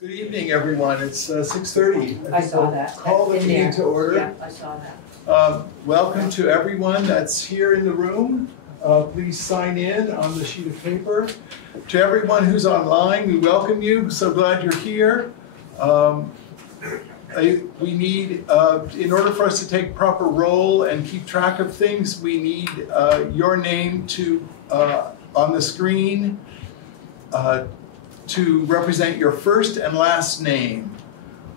Good evening, everyone. It's 6:30. I saw that. Call the meeting to order. Yeah, I saw that. Welcome to everyone that's here in the room. Please sign in on the sheet of paper. To everyone who's online, we welcome you. So glad you're here. We need, in order for us to take proper roll and keep track of things, we need your name to on the screen to represent your first and last name.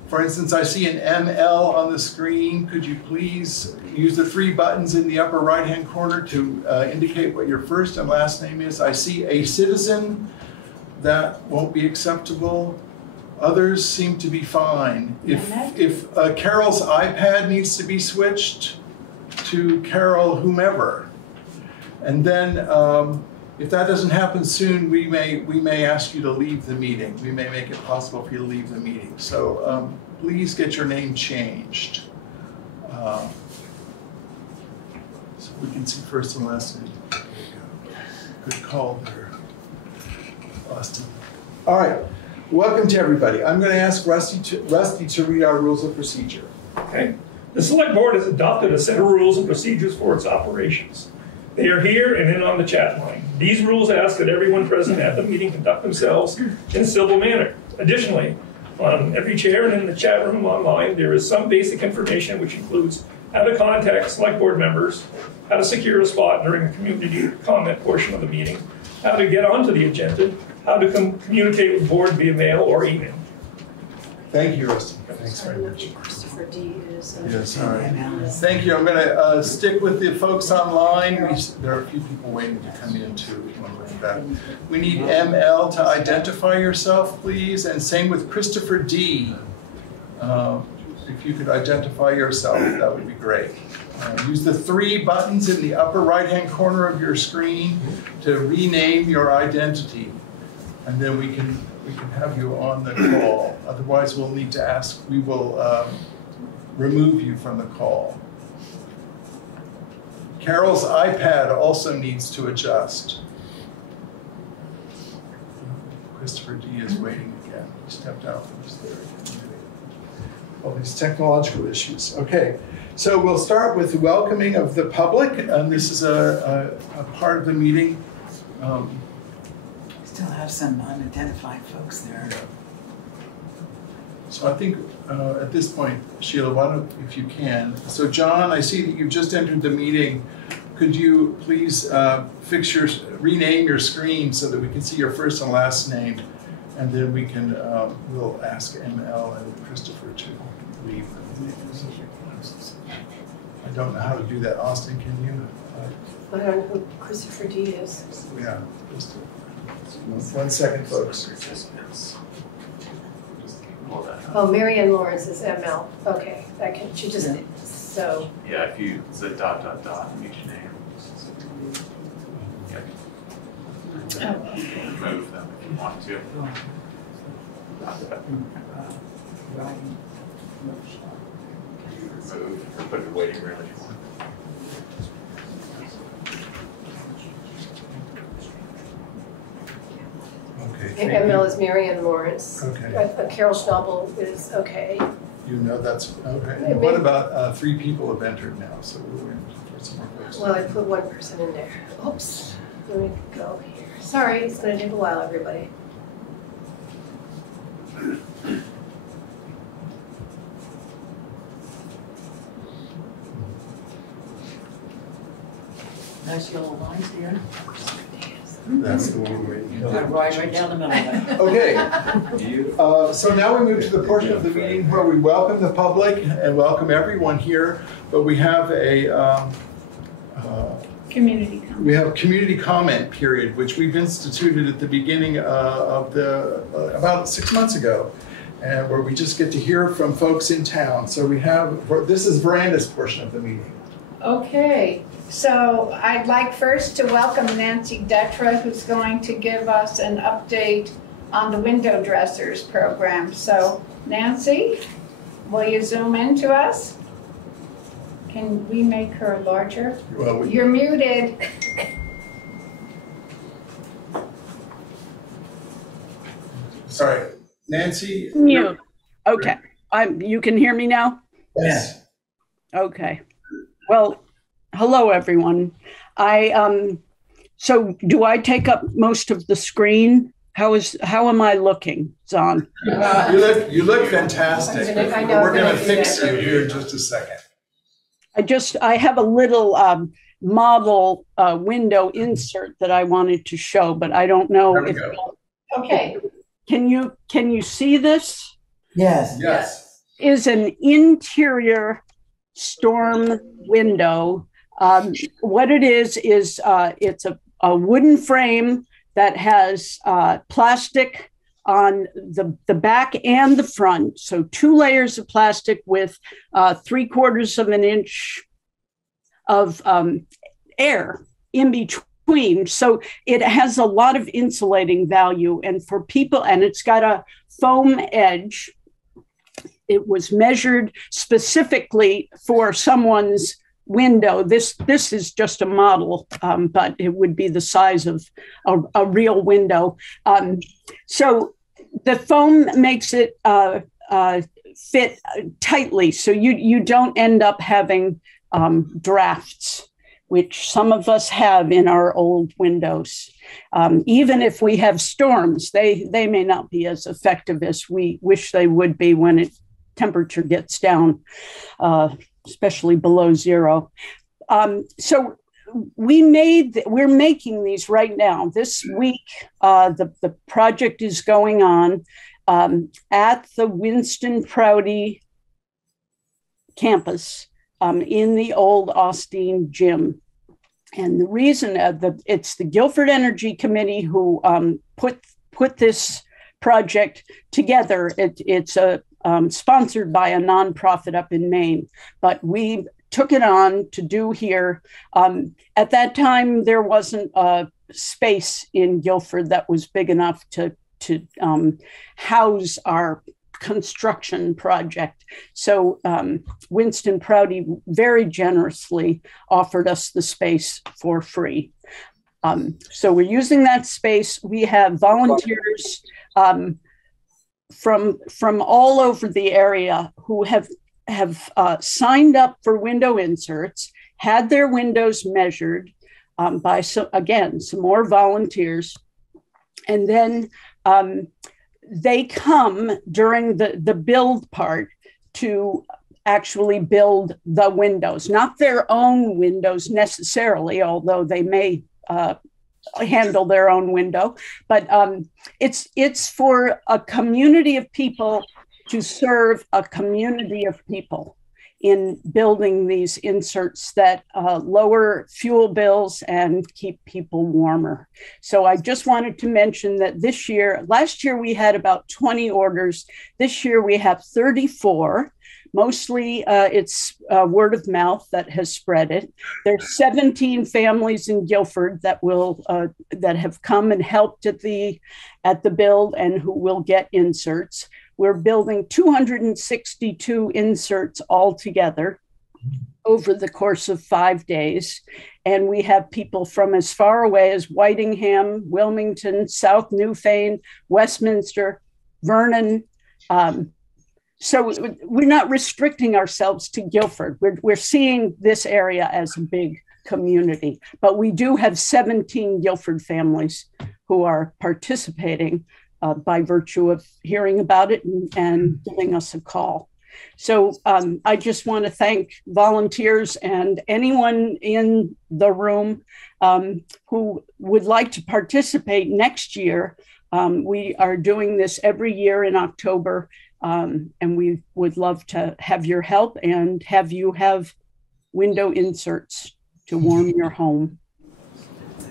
For instance, I see an ML on the screen. Could you please use the three buttons in the upper right-hand corner to indicate what your first and last name is? I see a citizen. That won't be acceptable. Others seem to be fine. If Carol's iPad needs to be switched to Carol whomever. And then if that doesn't happen soon, we may ask you to leave the meeting. We may make it possible for you to leave the meeting. So please get your name changed. So we can see first and last name. Good call there, Austin. All right, welcome to everybody. I'm going to ask Rusty to read our rules of procedure. Okay. The Select Board has adopted a set of rules and procedures for its operations. They are here and in on the chat line. These rules ask that everyone present at the meeting conduct themselves in a civil manner. Additionally, on every chair and in the chat room online, there is some basic information which includes how to contact Select Board members, how to secure a spot during the community comment portion of the meeting, how to get onto the agenda, how to communicate with the board via mail or email. Thank you, Rusty. Thanks very much. Christopher D is. Yes, all right. Thank you. I'm going to stick with the folks online. There are a few people waiting to come in too. We need ML to identify yourself, please, and same with Christopher D. If you could identify yourself, that would be great. Use the three buttons in the upper right-hand corner of your screen to rename your identity, and then we can have you on the call. Otherwise, we'll need to ask. We will remove you from the call. Carol's iPad also needs to adjust. Christopher D is waiting again. He stepped out from his there. All these technological issues. Okay, so we'll start with the welcoming of the public, and this is a part of the meeting. Still have some unidentified folks there. So I think at this point, Sheila, why don't, if you can. So John, I see that you've just entered the meeting. Could you please rename your screen so that we can see your first and last name, and then we can we'll ask ML and Christopher to leave. I don't know how to do that. Austin, can you? I don't know who Christopher D is. Yeah. Just 1 second, folks. Oh, Marianne Lawrence is ML. Okay, that can, she just, so. Yeah, if you, it's a ... in each name. Yeah. Remove them if you want to. Remove or put in the waiting room if you want. Okay. ML is Marianne Lawrence. Okay. Carol Schnabel is okay. You know that's okay. And what about 3 people have entered now? So we're waiting for some more folks. Well, I put 1 person in there. Oops. Let me go here. Sorry, it's going to take a while, everybody. Nice yellow lines here. That's the one we're waiting for. Right down the middle of it. Okay. So now we move to the portion of the meeting where we welcome the public and welcome everyone here. But we have a community comment period, which we've instituted at the beginning of about 6 months ago, and where we just get to hear from folks in town. So we have this is Veranda's portion of the meeting. Okay, so I'd like first to welcome Nancy Detra, who's going to give us an update on the window dressers program. So Nancy, will you zoom in to us? Can we make her larger? Well, you're muted. Sorry. Nancy? Mute. Okay. You can hear me now? Yes. Okay. Well, hello, everyone. So do I take up most of the screen? How am I looking, Zon? You look fantastic. We're going to fix you here in just a second. I have a little model window insert that I wanted to show, but I don't know if. Okay. Can you see this? Yes. Yes. Is an interior storm window. What it is it's a wooden frame that has plastic on the back and the front. So 2 layers of plastic with 3/4 of an inch of air in between. So it has a lot of insulating value. And for people, and it's got a foam edge. It was measured specifically for someone's window. This is just a model, but it would be the size of a real window. So the foam makes it fit tightly, so you don't end up having drafts, which some of us have in our old windows. Even if we have storms, they may not be as effective as we wish they would be when temperature gets down, especially below 0. So we're making these right now. This week, the project is going on at the Winston Prouty campus in the old Austin gym. And the reason it's the Guilford Energy Committee who put this project together. It's sponsored by a nonprofit up in Maine, but we took it on to do here. At that time, there wasn't a space in Guilford that was big enough to house our construction project. So Winston Prouty very generously offered us the space for free. So we're using that space. We have volunteers from all over the area who have signed up for window inserts, had their windows measured by some more volunteers, and then they come during the build part to actually build the windows, not their own windows necessarily, although they may handle their own window, but it's for a community of people to serve a community of people in building these inserts that lower fuel bills and keep people warmer. So I just wanted to mention that last year we had about 20 orders. This year we have 34. Mostly it's word of mouth that has spread it. There's 17 families in Guilford that have come and helped at the build and who will get inserts. We're building 262 inserts altogether over the course of 5 days. And we have people from as far away as Whitingham, Wilmington, South Newfane, Westminster, Vernon. So we're not restricting ourselves to Guilford. We're seeing this area as a big community, but we do have 17 Guilford families who are participating by virtue of hearing about it and giving us a call. So I just want to thank volunteers and anyone in the room who would like to participate next year. We are doing this every year in October. And we would love to have your help and have you have window inserts to warm your home.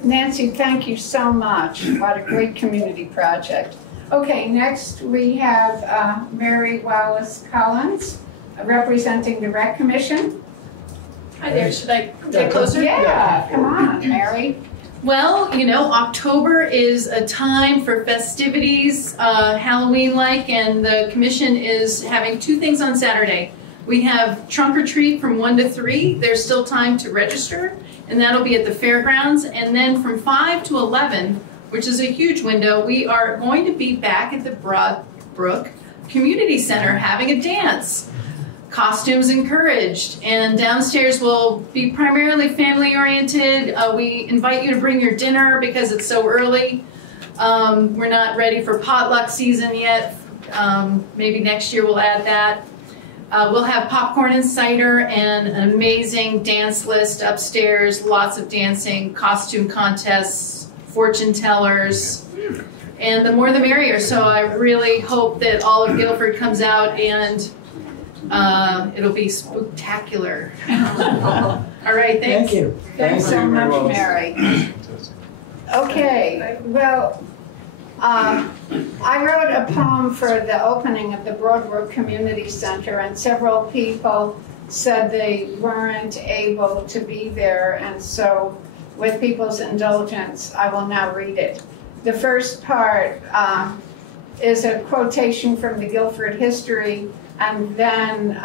Nancy, thank you so much. What a great community project. Okay, next we have Mary Wallace Collins, representing the Rec Commission. Hi there, should I get closer? Yeah, come on, Mary. Well, you know, October is a time for festivities, Halloween-like, and the commission is having 2 things on Saturday. We have trunk or treat from 1 to 3. There's still time to register, and that'll be at the fairgrounds. And then from 5 to 11, which is a huge window, we are going to be back at the Brook Community Center having a dance. Costumes encouraged, and downstairs will be primarily family oriented. We invite you to bring your dinner because it's so early. We're not ready for potluck season yet. Maybe next year we'll add that. We'll have popcorn and cider and an amazing dance list upstairs, lots of dancing, costume contests, fortune tellers, and the more the merrier. So I really hope that all of Guilford comes out and it'll be spooktacular. All right, thanks. Thank you. Thanks so much, Mary. Okay, well, I wrote a poem for the opening of the Broadbrook Community Center, and several people said they weren't able to be there, and so with people's indulgence, I will now read it. The first part is a quotation from the Guilford history, and then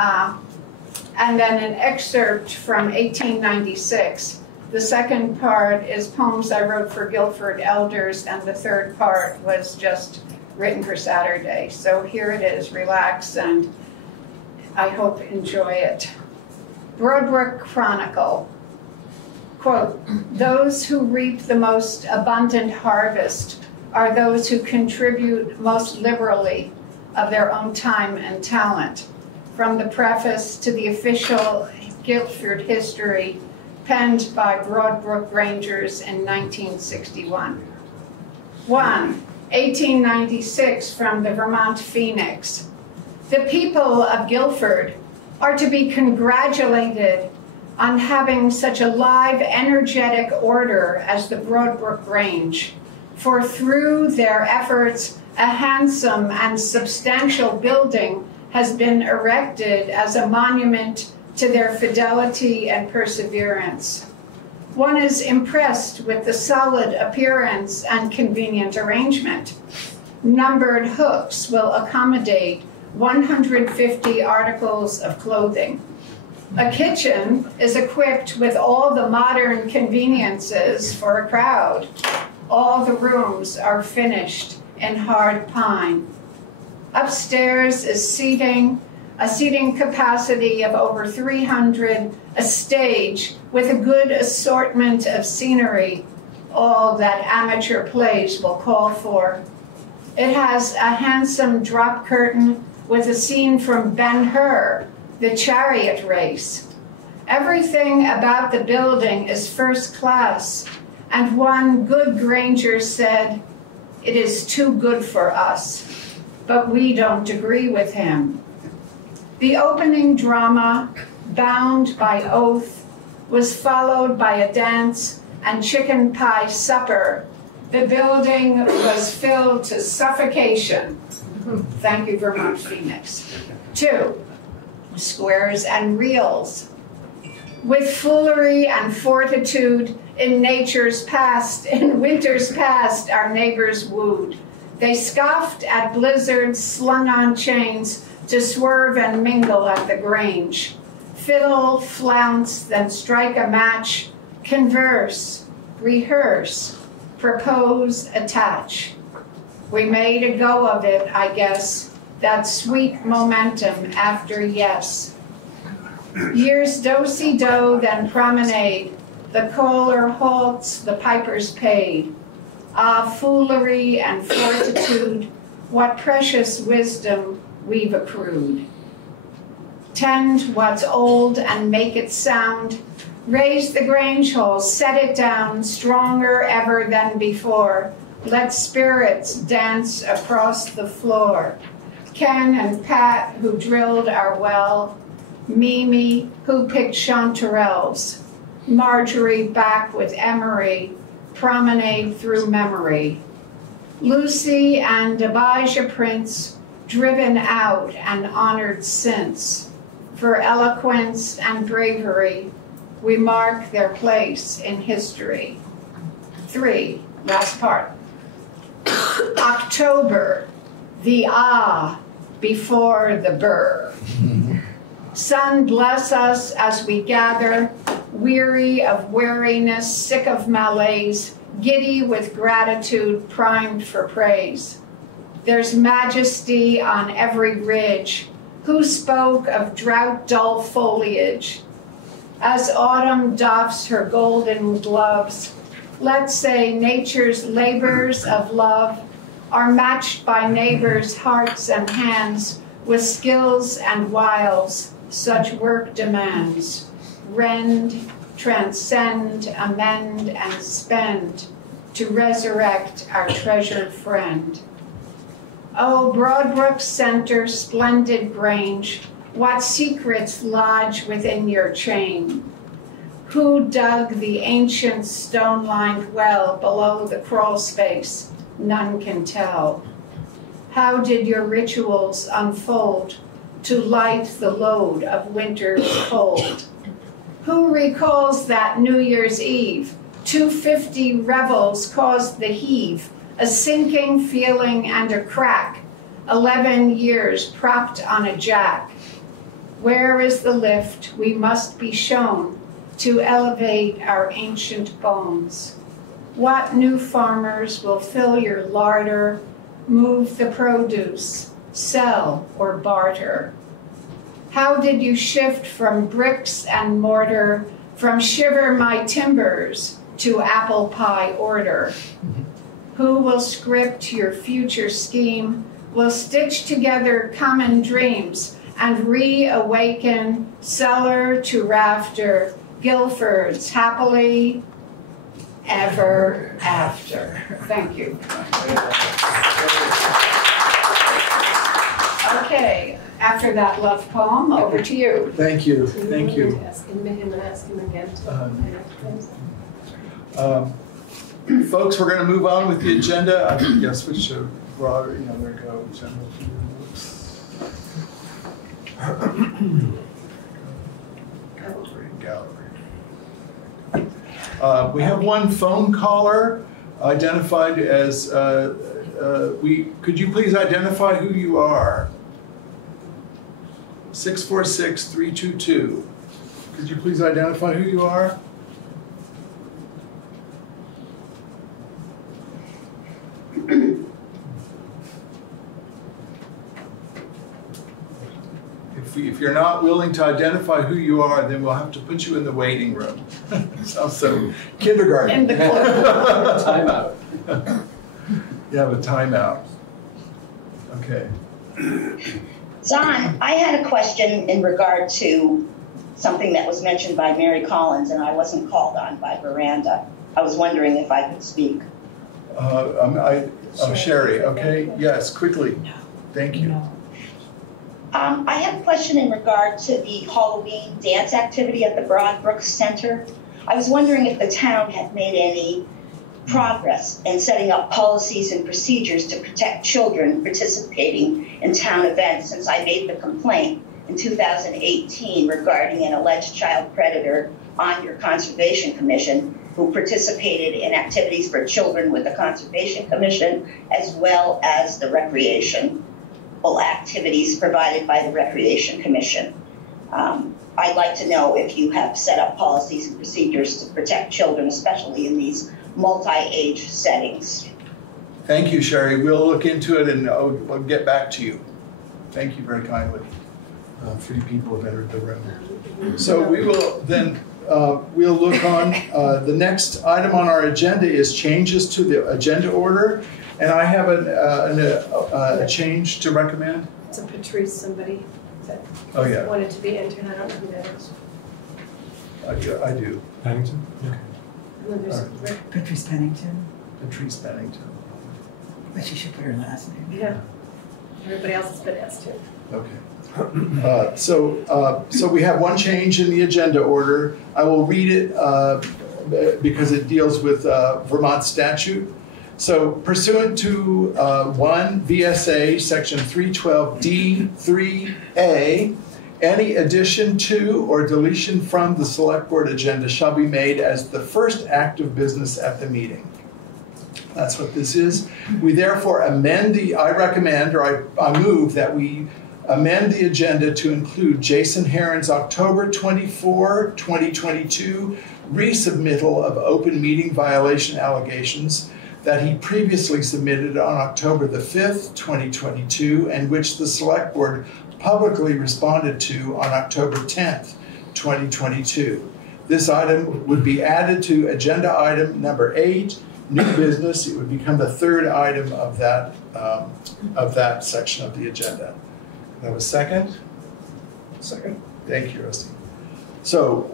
an excerpt from 1896. The second part is poems I wrote for Guilford elders, and the third part was just written for Saturday. So here it is, relax, and I hope enjoy it. Broadbrook Chronicle. Quote, "Those who reap the most abundant harvest are those who contribute most liberally of their own time and talent." From the preface to the official Guilford history penned by Broadbrook Rangers in 1961. 1. 1896 from the Vermont Phoenix. "The people of Guilford are to be congratulated on having such a live, energetic order as the Broadbrook Range, for through their efforts, a handsome and substantial building has been erected as a monument to their fidelity and perseverance. One is impressed with the solid appearance and convenient arrangement. Numbered hooks will accommodate 150 articles of clothing. A kitchen is equipped with all the modern conveniences for a crowd. All the rooms are finished in hard pine. Upstairs is a seating capacity of over 300, a stage with a good assortment of scenery, all that amateur plays will call for. It has a handsome drop curtain with a scene from Ben-Hur, the chariot race. Everything about the building is first class, and one good Granger said, 'It is too good for us,' but we don't agree with him." The opening drama, bound by oath, was followed by a dance and chicken pie supper. The building was filled to suffocation. Thank you, Vermont Phoenix. 2. Squares and reels. With foolery and fortitude in winter's past, our neighbors wooed. They scoffed at blizzards slung on chains to swerve and mingle at the Grange. Fiddle, flounce, then strike a match, converse, rehearse, propose, attach. We made a go of it, I guess, that sweet momentum after yes. Years do-si-do, then promenade, the caller halts, the piper's paid. Ah, foolery and fortitude, what precious wisdom we've accrued. Tend what's old and make it sound. Raise the Grange Hall, set it down, stronger ever than before. Let spirits dance across the floor. Ken and Pat, who drilled our well. Mimi, who picked chanterelles. Marjorie back with Emery. Promenade through memory. Lucy and Abijah Prince, driven out and honored since. For eloquence and bravery, we mark their place in history. 3, last part. October, the before the burr. Sun bless us as we gather, weary of weariness, sick of malaise, giddy with gratitude, primed for praise. There's majesty on every ridge. Who spoke of drought-dull foliage? As autumn doffs her golden gloves, let's say nature's labors of love are matched by neighbors' hearts and hands with skills and wiles such work demands. Rend, transcend, amend, and spend to resurrect our treasured friend. Oh, Broadbrook Center, splendid Grange, what secrets lodge within your chain? Who dug the ancient stone-lined well below the crawl space? None can tell. How did your rituals unfold to light the load of winter's cold? Who recalls that New Year's Eve? 250 revels caused the heave, a sinking feeling and a crack, 11 years propped on a jack. Where is the lift we must be shown to elevate our ancient bones? What new farmers will fill your larder, move the produce, sell or barter? How did you shift from bricks and mortar, from shiver my timbers to apple pie order? Who will script your future scheme, will stitch together common dreams and reawaken cellar to rafter, Guilford's happily ever after. Thank you. Okay, after that love poem, over to you. Thank you. Thank you. Ask him again. Folks, we're going to move on with the agenda. I think, yes, we should broader, there we go. General gallery. We have one phone caller identified as, could you please identify who you are? 646-322. Could you please identify who you are? If you're not willing to identify who you are, then we'll have to put you in the waiting room. So kindergarten. In the club. Timeout. You have a timeout. Okay. Don, I had a question in regard to something that was mentioned by Mary Collins, and I wasn't called on by Miranda. I was wondering if I could speak. Sherry, okay? Yes, quickly. Thank you. I have a question in regard to the Halloween dance activity at the Broadbrook Center. I was wondering if the town had made any progress in setting up policies and procedures to protect children participating in town events, since I made the complaint in 2018 regarding an alleged child predator on your Conservation Commission who participated in activities for children with the Conservation Commission, as well as the recreational activities provided by the Recreation Commission. I'd like to know if you have set up policies and procedures to protect children, especially in these multi-age settings. Thank you, Sherry. We'll look into it and we'll get back to you. Thank you very kindly. 3 people have entered the room. So we will then, we'll look on, the next item on our agenda is changes to the agenda order. And I have a change to recommend. It's a Patrice, somebody that wanted to be intern. I don't know who that is. I do. Pennington? Okay. And then there's Patrice Pennington, Patrice Pennington. but she should put her last name. Yeah. Everybody else has been asked to. Okay. So we have one change in the agenda order. I will read it because it deals with Vermont statute. So pursuant to 1 VSA section 312D3A, any addition to or deletion from the select board agenda shall be made as the first act of business at the meeting. That's what this is. We therefore amend I recommend, or I move that we amend the agenda to include Jason Herron's October 24, 2022 resubmittal of open meeting violation allegations that he previously submitted on October the 5th, 2022, and which the Select Board publicly responded to on October 10th, 2022. This item would be added to agenda item number 8, new business. It would become the third item of that section of the agenda. Can I have a second? Second. Thank you, Rusty. So,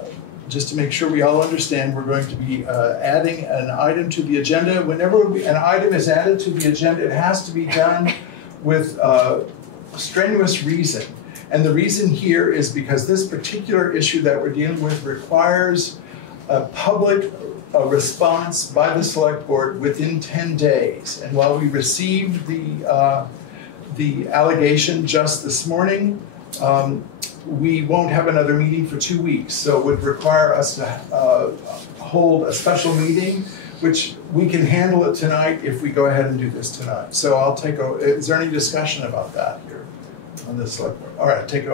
just to make sure we all understand, we're going to be adding an item to the agenda. Whenever an item is added to the agenda, it has to be done with strenuous reason. And the reason here is because this particular issue that we're dealing with requires a public response by the Select Board within 10 days. And while we received the allegation just this morning, we won't have another meeting for 2 weeks. So it would require us to hold a special meeting, which we can handle it tonight if we go ahead and do this tonight. So I'll take is there any discussion about that here on the Select Board? All right, take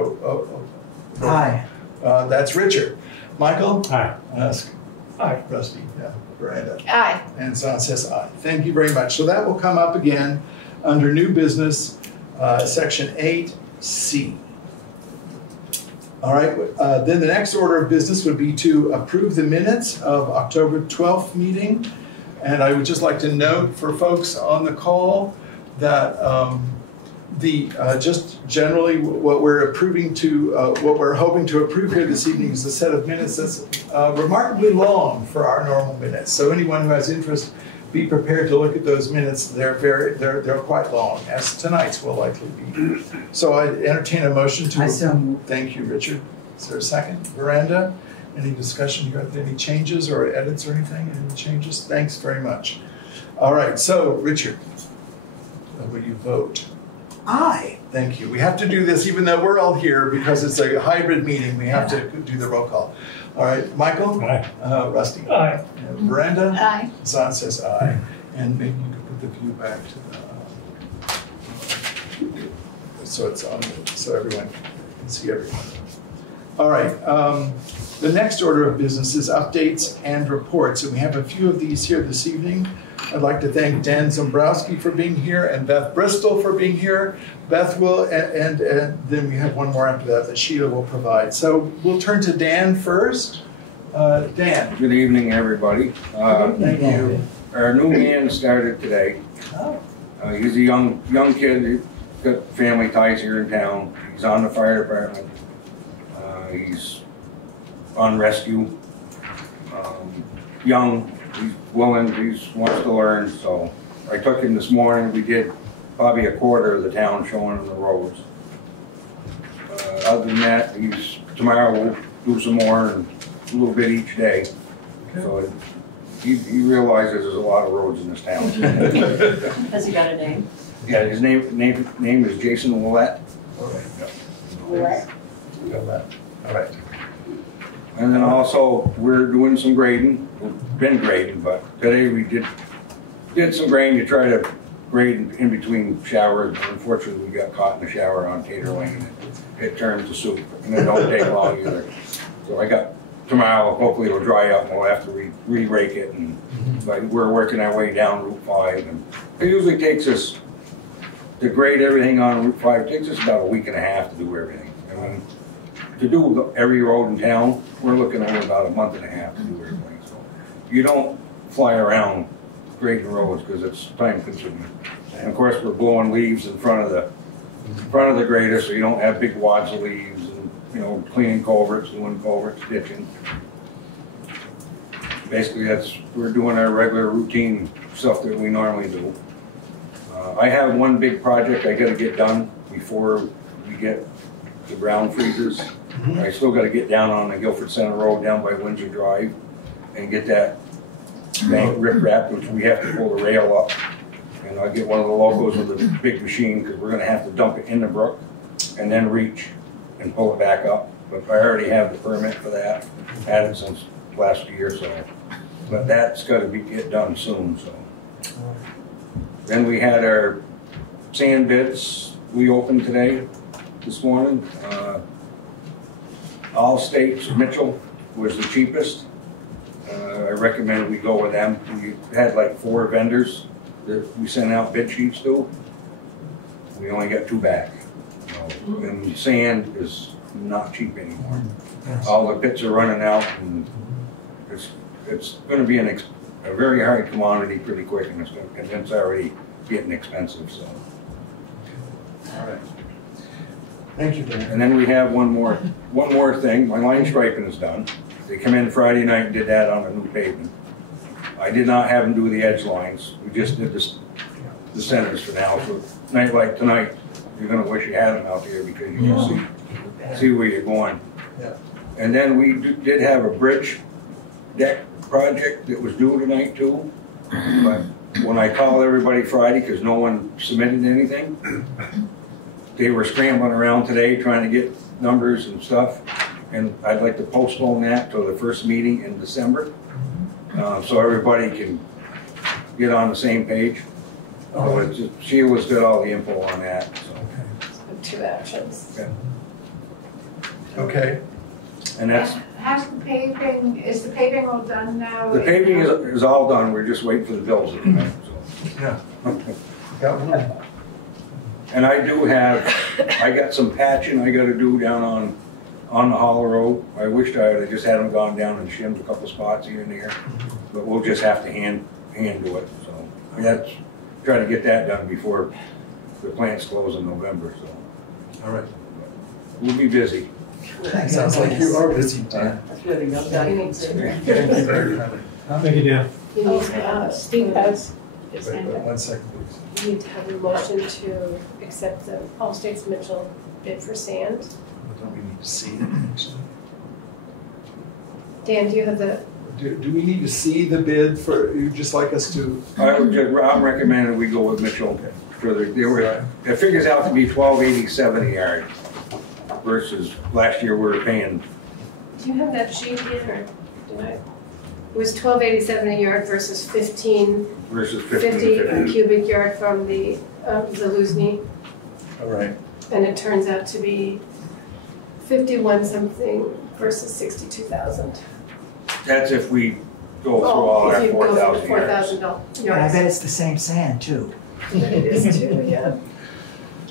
Aye. That's Richard. Michael? Aye. Aye. Rusty? Yeah. Miranda? Aye. And Son says aye. Thank you very much. So that will come up again under new business, section 8C. All right, then the next order of business would be to approve the minutes of October 12th meeting. And I would just like to note for folks on the call that just generally what we're hoping to approve here this evening is a set of minutes that's remarkably long for our normal minutes. So anyone who has interest, be prepared to look at those minutes. They're quite long, as tonight's will likely be. So I entertain a motion to. I so move. Thank you, Richard. Is there a second? Miranda, any discussion? You got any changes or edits or anything? Any changes? Thanks very much. All right. So Richard, will you vote? Aye. Thank you. We have to do this even though we're all here because it's a hybrid meeting. We have to do the roll call. All right, Michael? Aye. Rusty? Aye. Miranda? Aye. Zahn says aye. And maybe you could put the view back to the, so it's on, so everyone can see everyone. All right, the next order of business is updates and reports. And we have a few of these here this evening. I'd like to thank Dan Zombrowski for being here and Beth Bristol for being here. Beth will, and then we have one more after that Sheila will provide. So we'll turn to Dan first. Dan. Good evening, everybody. Thank you. Our new man started today. He's a young kid. He's got family ties here in town. He's on the fire department. He's on rescue. Young. He's willing, he wants to learn, so I took him this morning. We did probably a quarter of the town showing him the roads. Other than that, tomorrow we'll do some more and a little bit each day. Okay. So he realizes there's a lot of roads in this town. Has he got a name? Yeah, his name is Jason Willett. Okay. Willett. All right. And then also we're doing some grading. We've been grading, but today we did some grading to try to grade in between showers. Unfortunately, we got caught in the shower on Tater Lane. It turned to soup, and it don't take long either. So I got tomorrow. Hopefully, it'll dry up, and we'll have to re-rake it. And like we're working our way down Route 5, and it usually takes us to grade everything on Route 5. It takes us about a week and a half to do everything. I mean, to do every road in town, we're looking over about a month and a half to do everything. So you don't fly around grading roads because it's time consuming. And of course, we're blowing leaves in front of the grader, so you don't have big wads of leaves. And cleaning culverts, doing culverts, ditching. Basically, we're doing our regular routine stuff that we normally do. I have one big project I got to get done before we get the ground freezers. I still got to get down on the Guilford Center Road down by Windsor Drive and get that bank rip-wrapped, which we have to pull the rail up. And I'll get one of the locals with a big machine because we're going to have to dump it in the brook and then reach and pull it back up. But I already have the permit for that. Had it since last year, so. But that's got to get done soon, so. Then we had our sand bits we opened today, this morning. All States Mitchell was the cheapest. I recommend we go with them. We had like 4 vendors that we sent out bid sheets to. We only got 2 back. And sand is not cheap anymore. All the pits are running out, and it's going to be a very hard commodity pretty quick, and it's already getting expensive. So. All right. Thank you, Dan. And then we have one more thing. My line striping is done. They come in Friday night and did that on a new pavement. I did not have them do the edge lines. We just did the centers for now. So night like tonight, you're going to wish you had them out there because you can see where you're going. Yeah. And then we did have a bridge deck project that was due tonight too. But when I called everybody Friday, because no one submitted anything, they were scrambling around today trying to get numbers and stuff. And I'd like to postpone that till the first meeting in December, so everybody can get on the same page. Sheila's got all the info on that. So. So 2 actions. Okay. Okay. And that's. Has the paving, is the paving all done now? The paving is all done. We're just waiting for the bills to come in. So. Yeah. And I do have, I got some patching I got to do down on the Hollow Road. I wished I had just had them gone down and shimmed a couple spots here and there, but we'll just have to hand do it. So that's try to get that done before the plant's close in November. So all right, we'll be busy. Sounds like you are busy, Dan. That's really not done. Thank you very much. Thank you, Dan. Steve has his Wait, hand up. 1 second, please. You need to have a motion to accept the All States Mitchell bid for sand. Don't we need to see it, actually? Dan, do you have the? Do we need to see the bid for, you'd just like us to? I'm recommending we go with Mitchell. It figures out to be $12.87 a yard versus last year we were paying. Do you have that sheet here, or do I? It was $12.87 a yard versus 15. Versus 50 cubic yard from the Luzny. All right. And it turns out to be 51 something versus 62,000. That's if we go through all our 4,000 $4,000 And I bet it's the same sand too. It is too, yeah.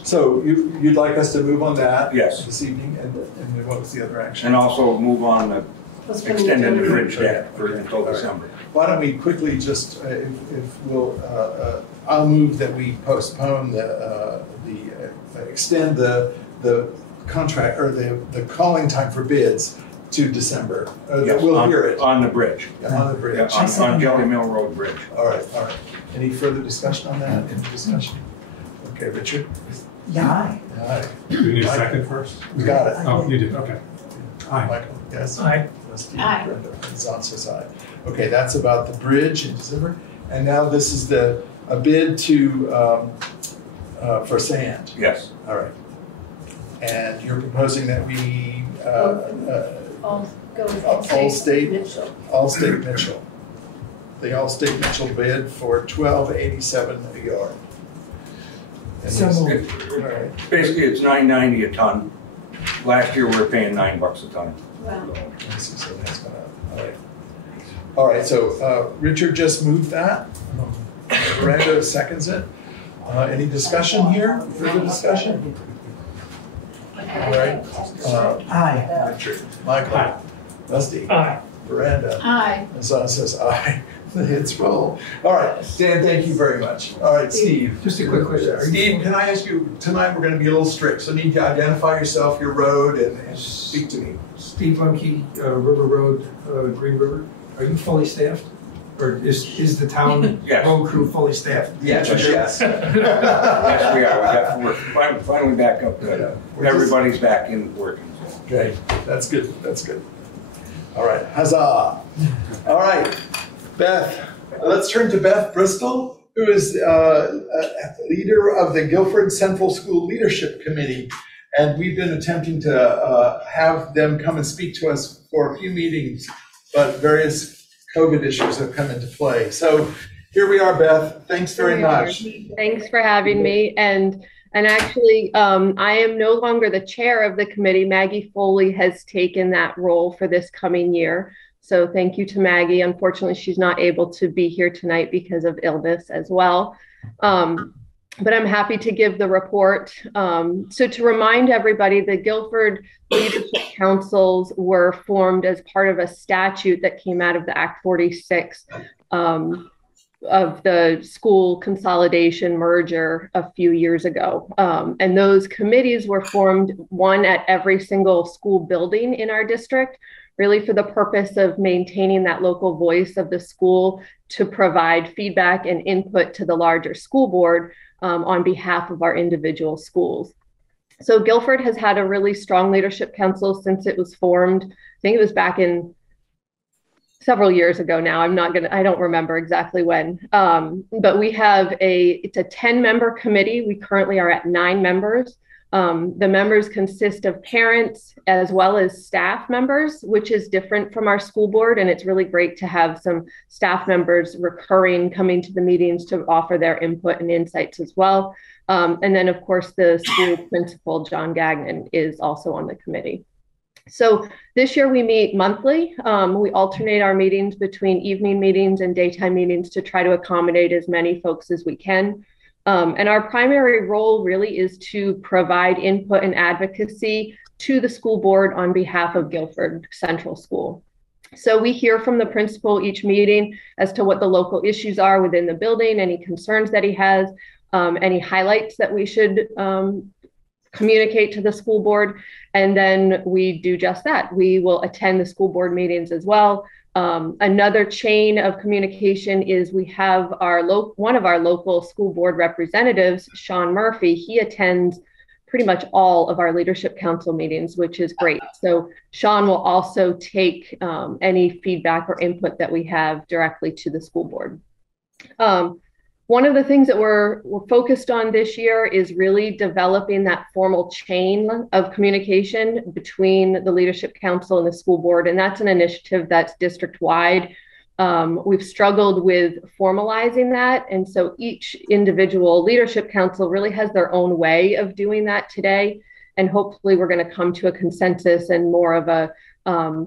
So you'd like us to move on that? Yes. This evening, and then what was the other action? And also move on the extended the bridge deck until December. Why don't we quickly just, if we'll, I'll move that we postpone extend the contract, or the calling time for bids to December. Yes, we'll hear it. On the bridge. Yeah, on the bridge. Yeah, on Jelly Mill Road Bridge. All right, all right. Any further discussion on that? Any discussion? Okay, Richard? Yeah, aye. Aye. Do we need a second first? We got it. Oh, you did, okay. Aye. Michael, yes? Aye. Steve, Aye. Brenda, and Zon says aye. Okay, that's about the bridge in December. And now this is a bid to, for sand. Yes. All right. And you're proposing that we, I'll go with Allstate Mitchell. Allstate Mitchell. The Allstate Mitchell bid for $12.87 a yard. And So moved. all right. Basically, it's $9.90 a ton. Last year we were paying $9 a ton. Wow. I see, so that's gonna, all right. All right, so Richard just moved that. Miranda seconds it. Any discussion here? Further discussion? All right. Aye. Richard, Michael, Aye. Rusty, Aye. Miranda, Aye. and Zon says aye. The hits roll. All right, Dan, thank you very much. All right, Steve. Just a quick question. Steve, can I ask you, tonight we're going to be a little strict, so need to identify yourself, your road, and speak to me. Steve Lemke, River Road, Green River. Are you fully staffed? Or is the town Yes. road crew fully staffed? Yes. Yes, we are. We're finally back up to everybody's back in working. So. Okay, that's good, that's good. All right, huzzah. All right, Beth, let's turn to Beth Bristol, who is leader of the Guilford Central School Leadership Committee. And we've been attempting to have them come and speak to us for a few meetings, but various COVID issues have come into play. So here we are, Beth. Thanks very much. Thanks for having me. And actually, I am no longer the chair of the committee. Maggie Foley has taken that role for this coming year. So thank you to Maggie. Unfortunately, she's not able to be here tonight because of illness as well. But I'm happy to give the report. So to remind everybody, the Guilford Leadership Councils were formed as part of a statute that came out of the Act 46 of the school consolidation merger a few years ago. And those committees were formed, one at every single school building in our district, really for the purpose of maintaining that local voice of the school to provide feedback and input to the larger school board on behalf of our individual schools. So Guilford has had a really strong leadership council since it was formed. I think it was back in several years ago now. I don't remember exactly when, but we have it's a 10-member committee. We currently are at 9 members. The members consist of parents as well as staff members, which is different from our school board. And it's really great to have some staff members recurring coming to the meetings to offer their input and insights as well. And then of course, the school principal, John Gagnon, is also on the committee. So this year we meet monthly. We alternate our meetings between evening meetings and daytime meetings to try to accommodate as many folks as we can. And our primary role really is to provide input and advocacy to the school board on behalf of Guilford Central School. So we hear from the principal each meeting as to what the local issues are within the building, any concerns that he has, any highlights that we should communicate to the school board. And then we do just that. We will attend the school board meetings as well. Another chain of communication is we have one of our local school board representatives, Sean Murphy. He attends pretty much all of our leadership council meetings, which is great. So Sean will also take any feedback or input that we have directly to the school board. One of the things that we're focused on this year is really developing that formal chain of communication between the Leadership Council and the school board. And that's an initiative that's district-wide. We've struggled with formalizing that. And so each individual Leadership Council really has their own way of doing that today. And hopefully we're going to come to a consensus and more of a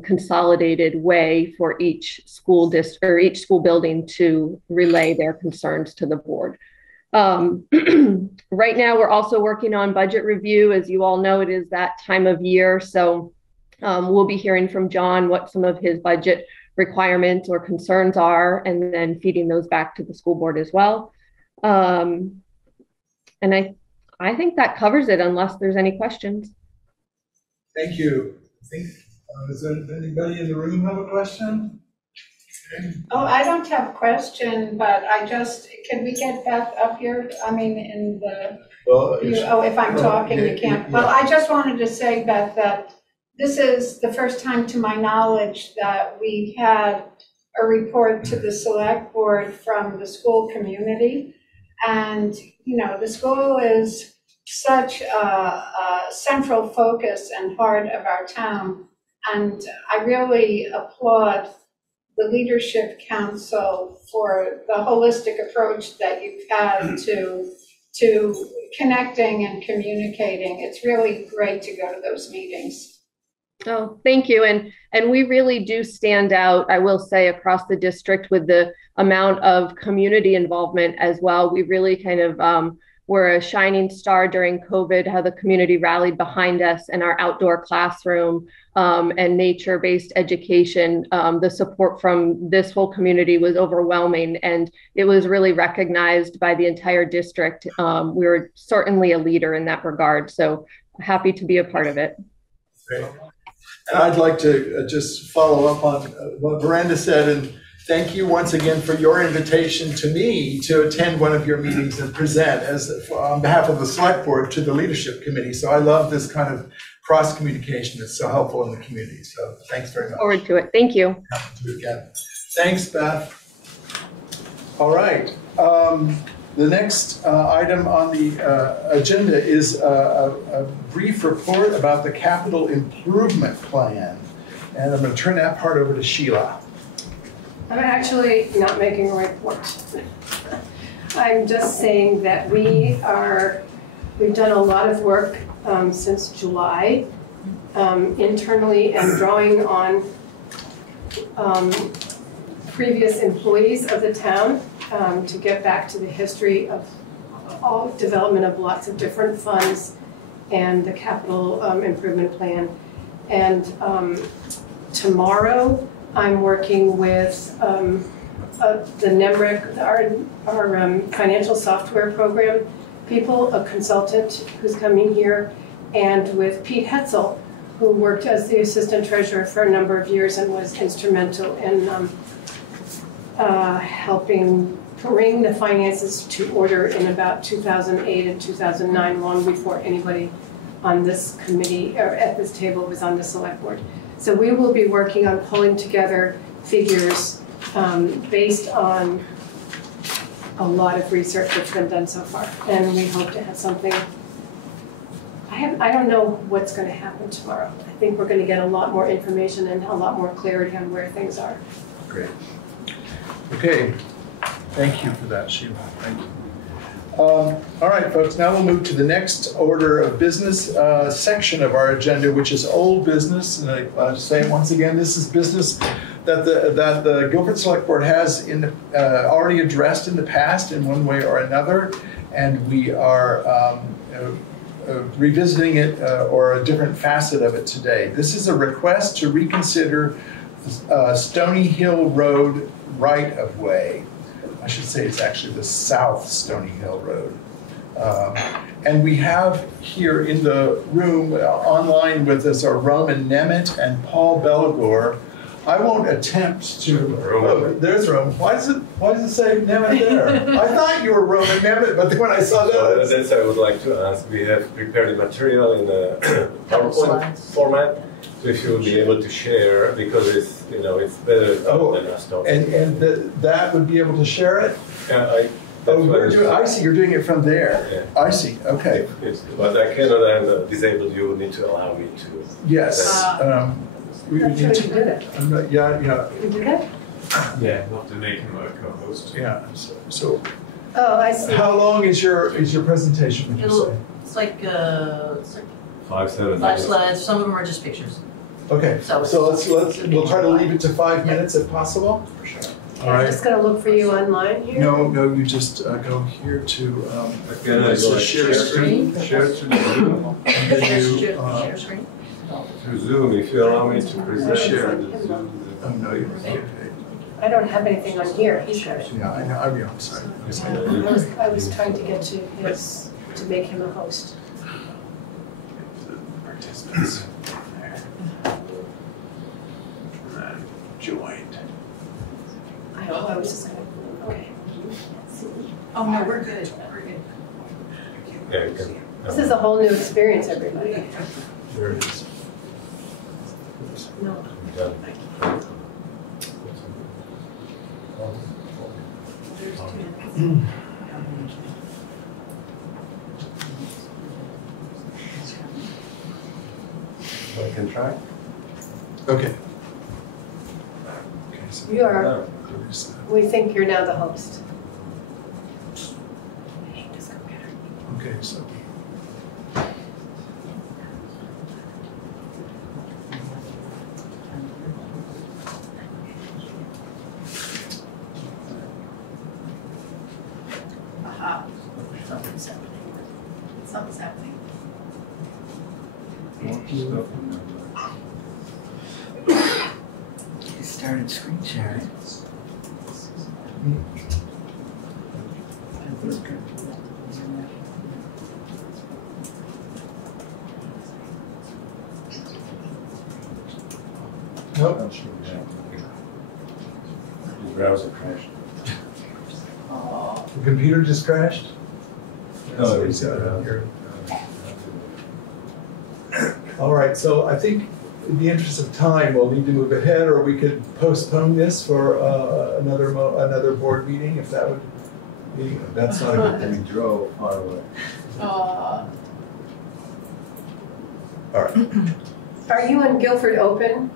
consolidated way for each school district or each school building to relay their concerns to the board. Right now, we're also working on budget review. As you all know, it is that time of year. So we'll be hearing from John what some of his budget requirements or concerns are, and then feeding those back to the school board as well. And I think that covers it, unless there's any questions. Thank you. Does anybody in the room have a question? Okay. Oh, I don't have a question, but can we get Beth up here? I mean, in the, if I'm talking, you can't. Yeah. Well, I just wanted to say, Beth, that this is the first time to my knowledge that we've had a report to the select board from the school community. And, you know, the school is such a central focus and heart of our town. And I really applaud the Leadership Council for the holistic approach that you've had to connecting and communicating. It's really great to go to those meetings. Oh, thank you. And we really do stand out, I will say, across the district with the amount of community involvement as well. We really kind of were a shining star during COVID, how the community rallied behind us and our outdoor classroom and nature-based education. The support from this whole community was overwhelming, and it was really recognized by the entire district. We were certainly a leader in that regard, so happy to be a part of it. Great. And I'd like to just follow up on what Miranda said, and thank you once again for your invitation to me to attend one of your meetings and present on behalf of the Select Board to the Leadership Committee. So I love this kind of cross communication. It's so helpful in the community. So thanks very much. Forward to it. Thank you. Happy to do it again. Thanks, Beth. All right. The next item on the agenda is a brief report about the capital improvement plan. And I'm going to turn that part over to Sheila. I'm actually not making a report. I'm just saying that we've done a lot of work since July internally and drawing on previous employees of the town to get back to the history of all development of lots of different funds and the capital improvement plan. And tomorrow I'm working with the NEMRIC, our financial software program people, a consultant who's coming here, and with Pete Hetzel, who worked as the assistant treasurer for a number of years and was instrumental in helping bring the finances to order in about 2008 and 2009, long before anybody on this committee or at this table was on the select board. So we will be working on pulling together figures based on a lot of research that's been done so far, and we hope to have something. I don't know what's going to happen tomorrow. I think we're going to get a lot more information and a lot more clarity on where things are. Great. Okay. Thank you for that, Sheila. Thank you. All right, folks, now we'll move to the next order of business section of our agenda, which is old business. And I say once again, this is business that the Guilford Select Board has already addressed in the past in one way or another, and we are revisiting it or a different facet of it today. This is a request to reconsider Stony Hill Road right-of-way. I should say it's actually the South Stony Hill Road. And we have here in the room online with us are Roman Nemeth and Paul Belagore. I won't attempt to. Oh, there's Roman. Why does it say Nemeth there? I thought you were Roman Nemeth, but when I saw that, that's I would like to ask. We have prepared the material in a PowerPoint format. So if you would be able to share, because it's it's better than us talking. And that would be able to share it. Yeah, I see. You're doing it from there. Yeah. I see. Okay. Yes, but I cannot. I'm disabled. You would need to allow me to. Yes. We need to. You did it. Yeah. You did that? Yeah, not to make him a co-host. Yeah. So. Oh, I see. How long is your presentation? Would you say? It's like 5-7 5 slides. Some of them are just pictures. Okay. So we'll try to leave it to 5 minutes if possible. For sure. All right. I'm just going to look for you online here. No, you just go here to share screen. Share to Zoom. And then you Share screen. To Zoom, if you allow me to present. Share. The Zoom. Oh no, you don't. Okay. I don't have anything on here. He's got it. Yeah, I know. I'm sorry. I was trying to get to his to make him a host. Participants. Joined. I was just going to. Okay. Oh no, we're good. We're good. Yeah, you can. This is a whole new experience, everybody. There it is. No. I can try. Okay. You are. We think you're now the host. Okay, so. Aha. Something's happening. Something's happening. You started screen sharing. Nope. The browser crashed. The computer just crashed? No, It's here. All right, so I think in the interest of time, we'll need to move ahead, or we could postpone this for another board meeting, if that would be, that's not a good thing. We drove far away. All right. Are you on Guilford Open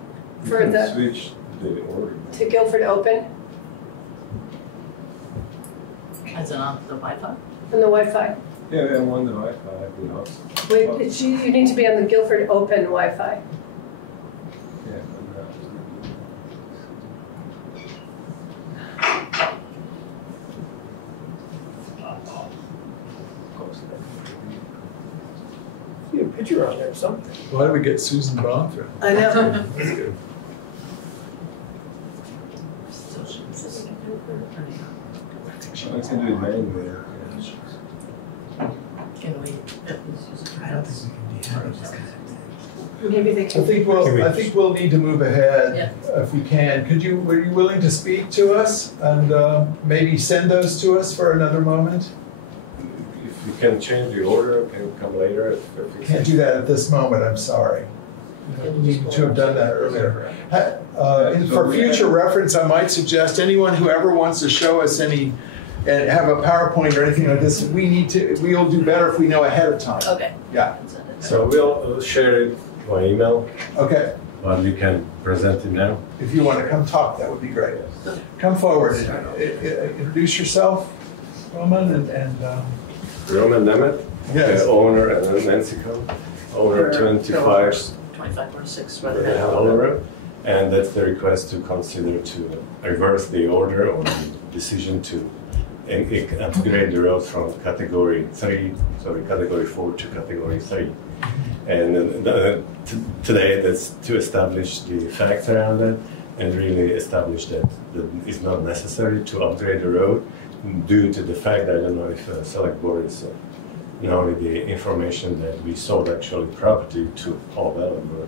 for the Switch the order. to Guilford Open As in on the Wi-Fi? on the Wi-Fi? Yeah, I'm on the Wi-Fi, you know. Wait, you need to be on the Guilford Open Wi-Fi. Yeah, picture on there or something. Why don't we get Susan Bond through? I know. That's good. I can do it manually. Can we? I don't think we can do that. Maybe they I can. think we'll need to move ahead if we can. Were you willing to speak to us and maybe send those to us for another moment? If you can change the order, can you come later? If you Can't do that at this moment, I'm sorry. We needed to have done that earlier. For future reference, I might suggest anyone who ever wants to show us any and have a PowerPoint or anything like this, we'll do better if we know ahead of time. Okay. Yeah. So we'll share it by email. Okay. But we can present it now. If you want to come talk, that would be great. Come forward. Introduce yourself, Roman, and Roman Nemeth, yes. Owner, and then Nancy Cohn, owner 2546 owner, and that's the request to consider to reverse the order or the decision to upgrade the road from category 4 to category 3. And today that's to establish the facts around it and really establish that it's not necessary to upgrade the road due to the fact that I don't know if Selectboard is knowing the information that we sold actually property to Paul Brattleboro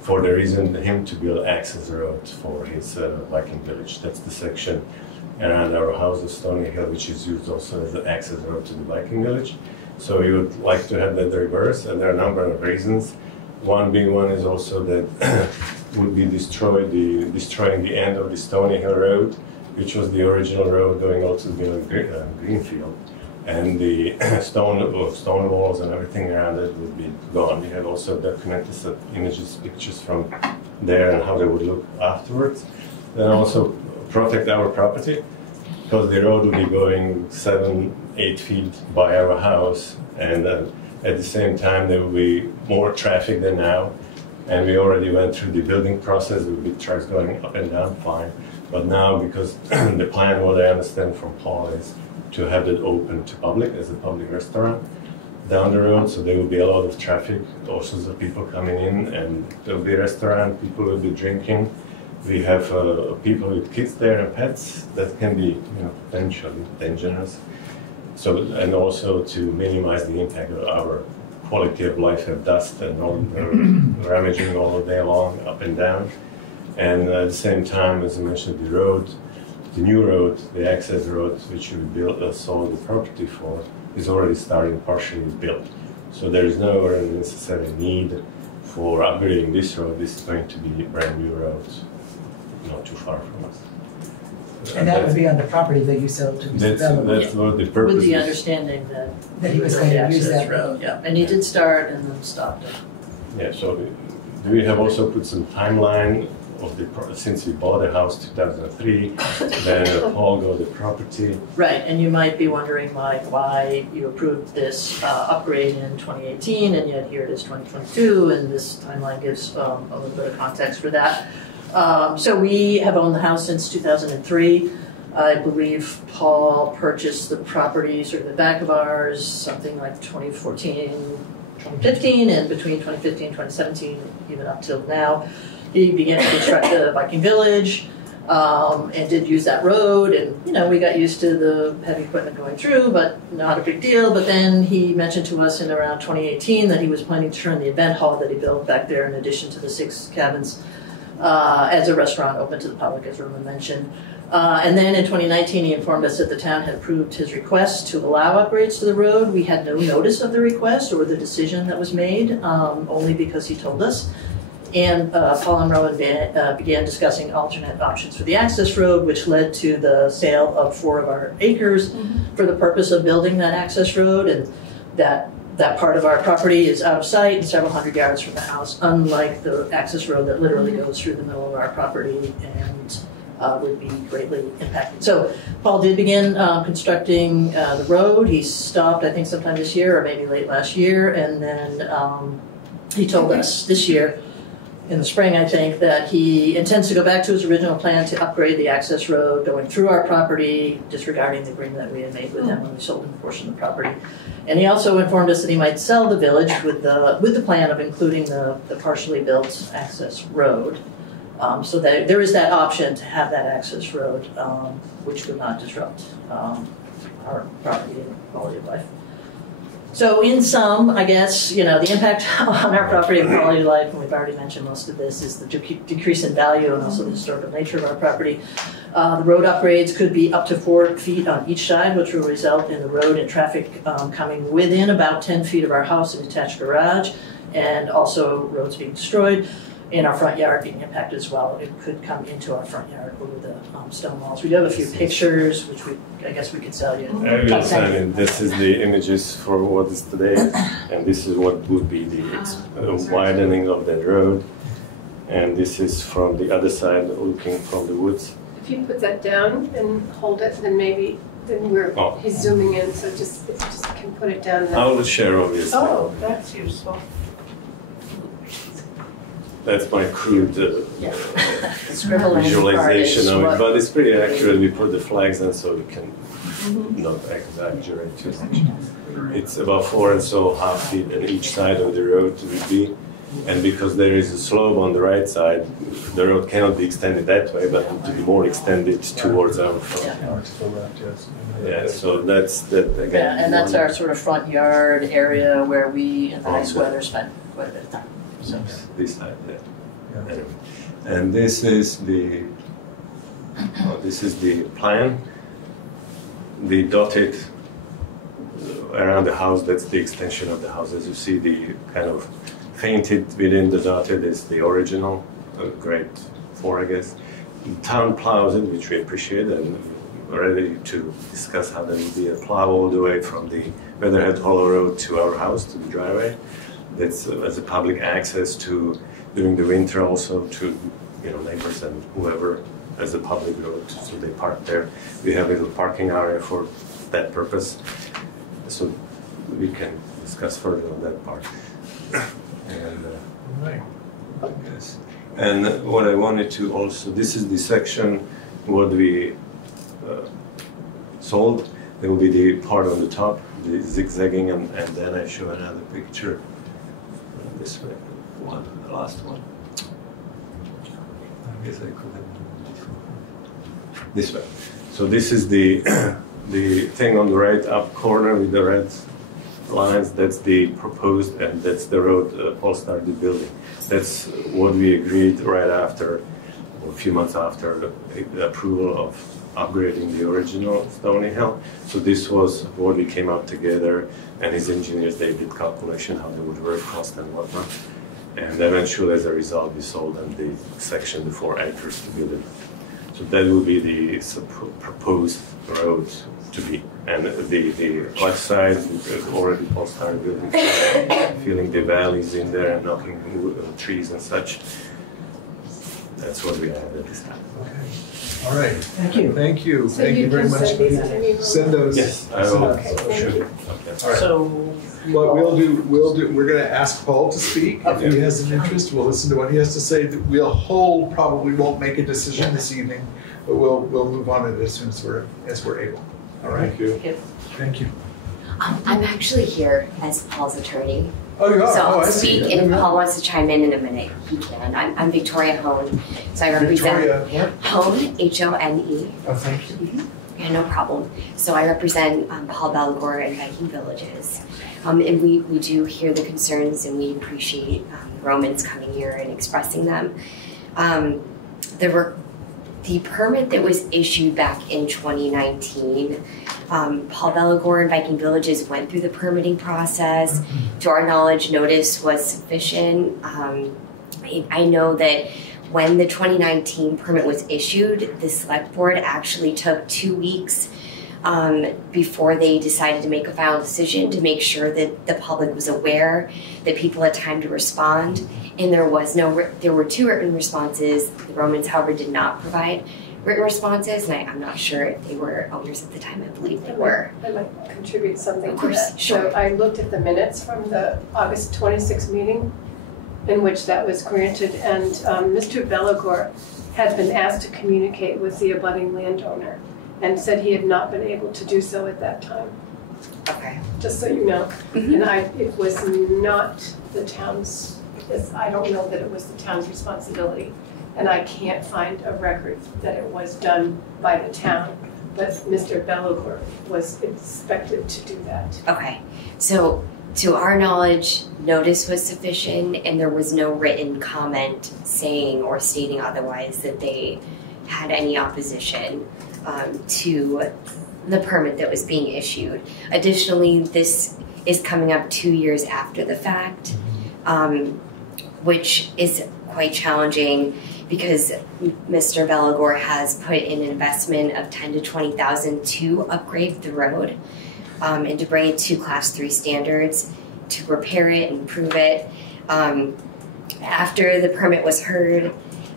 for the reason him to build access road for his biking village. That's the section around our house of Stony Hill, which is used also as an access road to the biking village. So we would like to have that reversed, and there are a number of reasons. One big one is also that would be destroying the end of the Stony Hill Road, which was the original road going all to the Greenfield. And the stone walls and everything around it would be gone. We have also documented some images, pictures from there and how they would look afterwards. Then also protect our property, because the road will be going 7-8 feet by our house, and at the same time there will be more traffic than now. And we already went through the building process with big trucks going up and down, fine. But now, because the plan, what I understand from Paul, is to have it open to public as a public restaurant down the road, so there will be a lot of traffic, all sorts of people coming in, and there will be a restaurant, people will be drinking. We have people with kids there and pets that can be, potentially dangerous. So, and also to minimize the impact of our quality of life of dust and all rummaging all day long, up and down. And at the same time, as I mentioned, the new road, the access road, which we sold the property for, is already starting partially built. So there is no necessary need for upgrading this road. This is going to be a brand new road, not too far from us. And that would be on the property that you sold to Mr. Bellamy. That's what the purpose With the is. understanding that he was going to use that road. Yeah, and he did start and then stopped it. Yeah, so we have also put some timeline of since we bought the house 2003, then Paul got the property. Right, and you might be wondering why you approved this upgrade in 2018, and yet here it is 2022, and this timeline gives a little bit of context for that. So we have owned the house since 2003. I believe Paul purchased the property sort of the back of ours, something like 2014, 2015, and between 2015 and 2017, even up till now, he began to construct the biking village and did use that road. And, we got used to the heavy equipment going through, but not a big deal. But then he mentioned to us in around 2018 that he was planning to turn the event hall that he built back there, in addition to the 6 cabins, as a restaurant open to the public, as Roman mentioned. And then in 2019, he informed us that the town had approved his request to allow upgrades to the road. We had no notice of the request or the decision that was made, only because he told us. And Paul and Rowan began discussing alternate options for the access road, which led to the sale of 4 of our acres for the purpose of building that access road. And that part of our property is out of sight and several hundred yards from the house, unlike the access road that literally goes through the middle of our property and would be greatly impacted. So Paul did begin constructing the road. He stopped, I think, sometime this year or maybe late last year. And then he told us this year in the spring, I think, that he intends to go back to his original plan to upgrade the access road going through our property, disregarding the agreement that we had made with him when we sold him a portion of the property. And he also informed us that he might sell the village with the plan of including the partially built access road. So that there is that option to have that access road, which would not disrupt our property and quality of life. So in sum, I guess, the impact on our property and quality of life, and we've already mentioned most of this, is the decrease in value and also the historical nature of our property. The road upgrades could be up to 4 feet on each side, which will result in the road and traffic coming within about 10 feet of our house and attached garage, and also roads being destroyed. In our front yard being impacted as well. It could come into our front yard over the stone walls. We do have a few pictures, which I guess we could sell you. I will send in. This is the images for what is today, and this is what would be the widening of that road. And this is from the other side, looking from the woods. If you put that down and hold it, then maybe he's zooming in, so just can put it down. I will share obviously. Oh, that's useful. That's my crude visualization of it, but it's pretty accurate. We put the flags in so we can not exaggerate too much. It's about 4.5 feet on each side of the road to be, and because there is a slope on the right side, the road cannot be extended that way, but to be more extended towards our front yard. Yeah, so that's that again. Yeah, and that's our sort of front yard area where we, in the nice weather, spend quite a bit of time. So. This side, yeah. Anyway. And this is the plan. The dotted around the house, that's the extension of the house. As you see, the kind of fainted within the dotted is the original, grade 4, I guess. The town plows it, which we appreciate, and we're ready to discuss how there will be a plow all the way from the Weatherhead Hollow Road to our house, to the driveway. That's as a public access to, during the winter also, to neighbors and whoever, as a public road, so they park there. We have a little parking area for that purpose, so we can discuss further on that part. And right. Yes. And what I wanted to also, this is the section what we sold. There will be the part on the top, the zigzagging, and then I show another picture. This way, the last one. I guess I could have done it before. This way. So this is the thing on the right up corner with the red lines. That's the proposed, and that's the road Paul started building. That's what we agreed right after, or a few months after the approval of upgrading the original Stony Hill. So this was what we came up together, and his engineers, they did calculation how they would work, cost and whatnot. And eventually, as a result, we sold them the section, the 4 acres to build it. So that will be the proposed road to be. And the left side, already Paul started building, filling the valleys in there and knocking trees and such. That's what we have at this time. Okay. All right. Thank you. Thank you. So Thank you very much. Send those. Yes, I will. Okay, thank you. Okay. All right. So What we're going to ask Paul to speak. If he has an interest, we'll listen to what he has to say. We'll hold, probably won't make a decision this evening, but we'll move on to it as soon as we're able. All right. Thank you. Thank you. I'm actually here as Paul's attorney. Oh, you are? So I'll I see. speak, and if Paul wants to chime in a minute, he can. I'm Victoria Hone, so I represent Victoria, Hone, H-O-N-E. Oh, thank you. Yeah, no problem. So I represent Paul Brattleboro and Viking Villages. And we do hear the concerns, and we appreciate Romans coming here and expressing them. The permit that was issued back in 2019, Paul Brattleboro and Viking Villages went through the permitting process. To our knowledge, notice was sufficient. I know that when the 2019 permit was issued, the select board actually took 2 weeks before they decided to make a final decision to make sure that the public was aware, that people had time to respond. And there were 2 written responses. The Romans, however, did not provide written responses, and I'm not sure if they were owners at the time. I believe they were. I might contribute something of to course, that. Sure. So I looked at the minutes from the August 26th meeting, in which that was granted, and Mr. Belagor had been asked to communicate with the abutting landowner and said he had not been able to do so at that time. Okay. Just so you know. And it was not the town's, I don't know that it was the town's responsibility. And I can't find a record that it was done by the town, but Mr. Belagor was expected to do that. Okay, so to our knowledge, notice was sufficient and there was no written comment saying or stating otherwise that they had any opposition to the permit that was being issued. Additionally, this is coming up 2 years after the fact, which is quite challenging because Mr. Belagor has put in an investment of $10,000 to $20,000 to upgrade the road and to bring it to Class 3 standards, to repair it and improve it. After the permit was heard,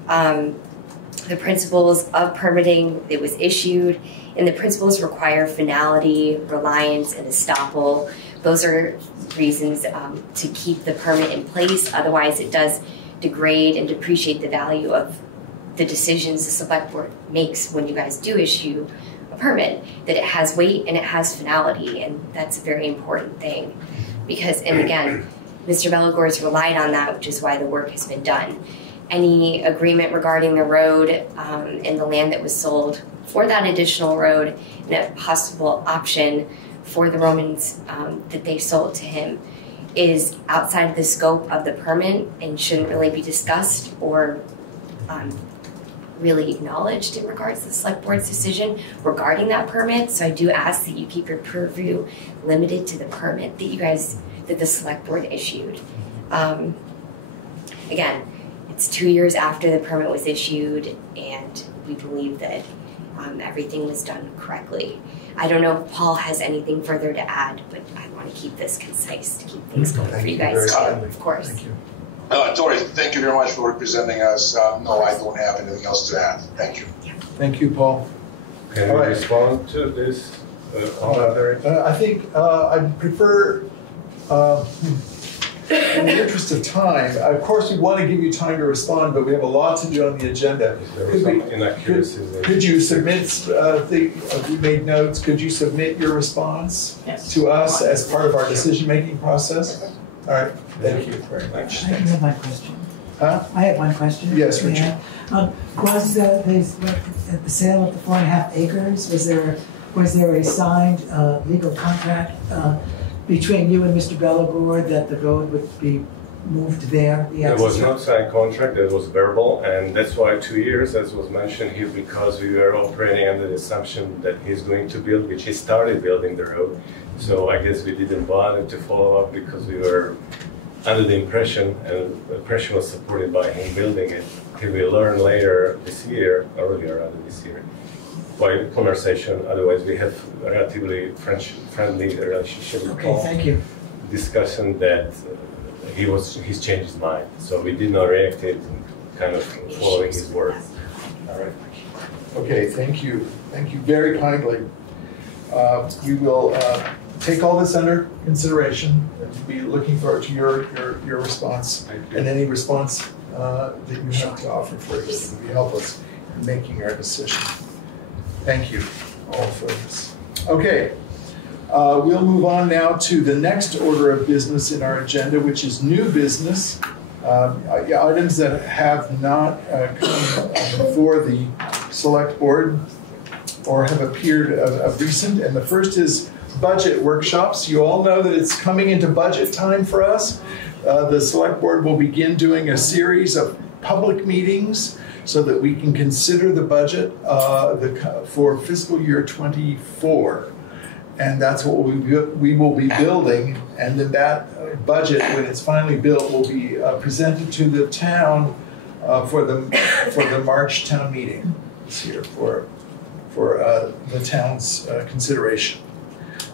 the principles of permitting that was issued, and the principles require finality, reliance, and estoppel. Those are reasons to keep the permit in place. Otherwise, it does degrade and depreciate the value of the decisions the select board makes when you guys do issue a permit, that it has weight and it has finality, and that's a very important thing. Because, and again, Mr. Belagor has relied on that, which is why the work has been done. Any agreement regarding the road and the land that was sold for that additional road and a possible option for the Romans that they sold to him is outside of the scope of the permit and shouldn't really be discussed or really acknowledged in regards to the select board's decision regarding that permit. So I do ask that you keep your purview limited to the permit that the select board issued. Again, it's 2 years after the permit was issued, and we believe that everything was done correctly. I don't know if Paul has anything further to add, but I want to keep this concise to keep things going for you guys, of course. Thank you. Tori, thank you very much for representing us. No, I don't have anything else to add. Thank you. Thank you, Paul. Can All you right. respond to this? I think I'd prefer, in the interest of time, of course we want to give you time to respond, but we have a lot to do on the agenda. Could you submit, we made notes, could you submit your response to us as part of our decision-making process? All right, thank you very much. I have one question. Huh? I have one question. Yes, Richard. Was the sale of the 4.5 acres, was there a signed legal contract between you and Mr. Belagor that the road would be moved there? There was no signed contract, it was verbal, and that's why 2 years, as was mentioned here, because we were operating under the assumption that he's going to build, which he started building the road. So I guess we didn't bother to follow up because we were under the impression, and the impression was supported by him building it, till we learned later this year, earlier this year, by conversation. Otherwise, we have a relatively friendly relationship. Okay, thank you. Discussion that he's changed his mind, so we did not react it, kind of following his word. All right. Okay, thank you. Thank you very kindly. We will take all this under consideration and be looking forward to your response and any response that you have to offer for us to help us in making our decision. Thank you all for this. Okay, we'll move on now to the next order of business in our agenda, which is new business. Items that have not come before the select board or have appeared of recent. And the first is budget workshops. You all know that it's coming into budget time for us. The select board will begin doing a series of public meetings so that we can consider the budget for fiscal year 24. And that's what we will be building. And then that budget, when it's finally built, will be presented to the town for the March town meeting this year for the town's consideration.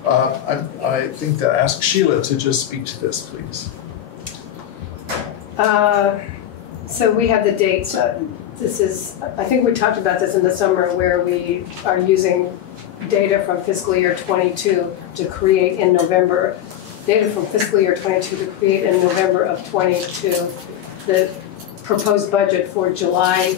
I think that I ask Sheila to just speak to this, please. So we have the dates. This is, I think we talked about this in the summer, where we are using data from fiscal year 22 to create in November dated from fiscal year 22 to create in November of 22 the proposed budget for July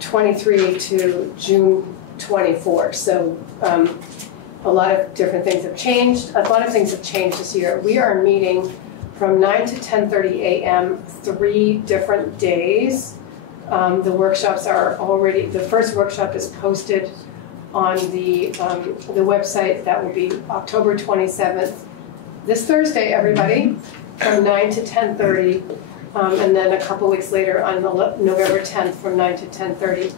23 to June 24. So a lot of different things have changed. A lot of things have changed this year. We are meeting from 9 to 10:30 a.m. 3 different days. The workshops are already, the first workshop is posted on the website. That will be October 27th. This Thursday, everybody, from 9 to 10:30. And then a couple weeks later on November 10th from 9 to 10:30.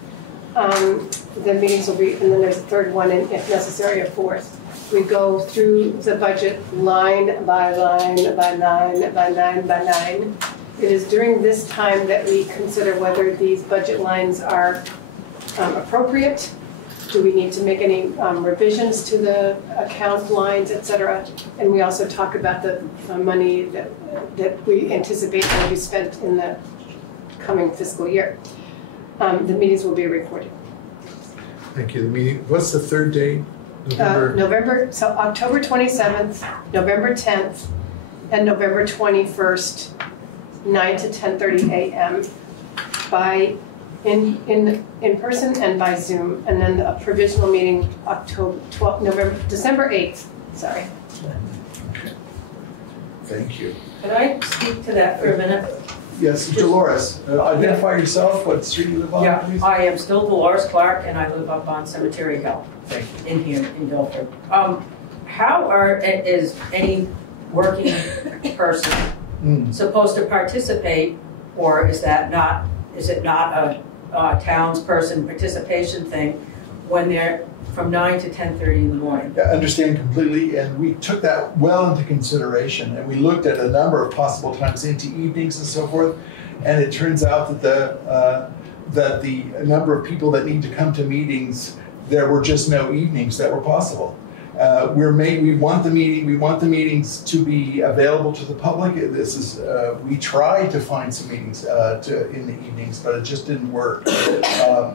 The meetings will be, and then there's a third one, and if necessary, a fourth. We go through the budget line by line, by line, by line, by line. It is during this time that we consider whether these budget lines are appropriate. Do we need to make any revisions to the account lines, et cetera? And we also talk about the money that we anticipate will be spent in the coming fiscal year. The meetings will be recorded. Thank you. The meeting, what's the third date? So October 27th, November 10th, and November 21st, 9 to 10:30 a.m. by in person and by Zoom, and then a provisional meeting December 8th. Sorry. Okay. Thank you. Can I speak to that for a minute? Yes, Dolores. Identify yourself. What street you live on, please? I am still Dolores Clark, and I live up on Cemetery Hill. Thank you. In here in Guilford. Is any working person supposed to participate, or is that not? Is it not a townsperson participation thing when they're from 9 to 10:30 in the morning? I understand completely, and we took that well into consideration, and we looked at a number of possible times into evenings and so forth, and it turns out that the number of people that need to come to meetings, there were just no evenings that were possible. We want the meetings to be available to the public. We tried to find some meetings in the evenings, but it just didn't work.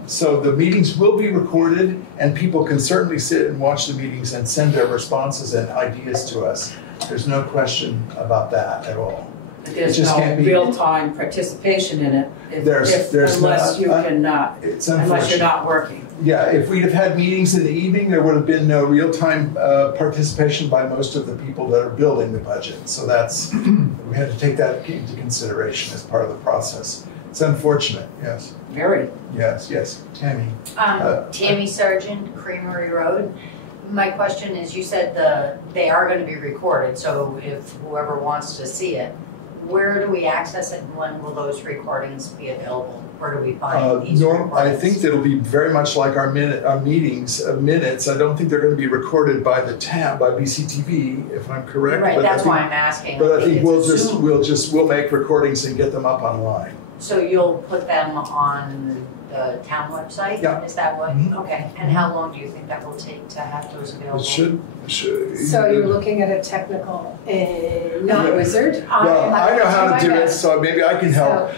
So the meetings will be recorded, and people can certainly sit and watch the meetings and send their responses and ideas to us. There's no question about that at all. There's no real-time participation in it unless you're not working. Yeah, if we'd have had meetings in the evening, there would have been no real-time participation by most of the people that are building the budget. So we had to take that into consideration as part of the process. It's unfortunate, yes. Very. Yes. Tammy. Tammy Sargent, Creamery Road. My question is, you said they are going to be recorded, so if whoever wants to see it, where do we access it, and when will those recordings be available? Where do we find these recordings? I think that'll be very much like our meetings minutes. I don't think they're going to be recorded by the town, by BCTV, if I'm correct. Right, that's why I'm asking. But I think we'll make recordings and get them up online. So you'll put them on the town website? Yeah. Is that what? Okay. And how long do you think that will take to have those available? It should. So you're looking at a technical wizard. Well, I know how to do it, so maybe I can help.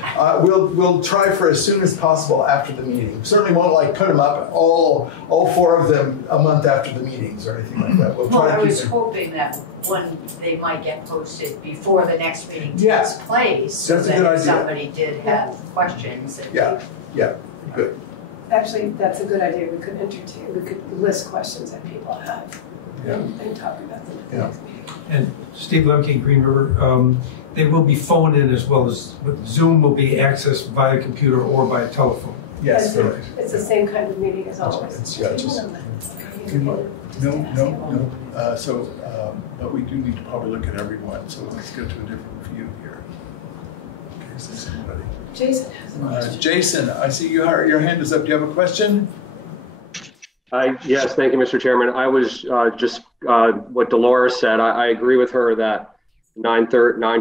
We'll try for as soon as possible after the meeting. Certainly won't put them up all 4 of them a month after the meetings or anything like that. We'll try I was hoping that they might get posted before the next meeting takes place. So that's a good idea. If somebody did have questions. Yeah. Good. Actually, that's a good idea. We could list questions that people have and talk about them at the next meeting. And Steve Lemke, Green River, they will be phoned in as well as Zoom will be accessed via computer or by telephone. Yes, right. It's the same kind of meeting as always. But we do need to probably look at everyone. So let's go to a different view here. Okay, is there somebody? Jason has a question. Jason, I see your hand is up. Do you have a question? Yes, thank you, Mr. Chairman. I was just what Dolores said. I agree with her that 9 to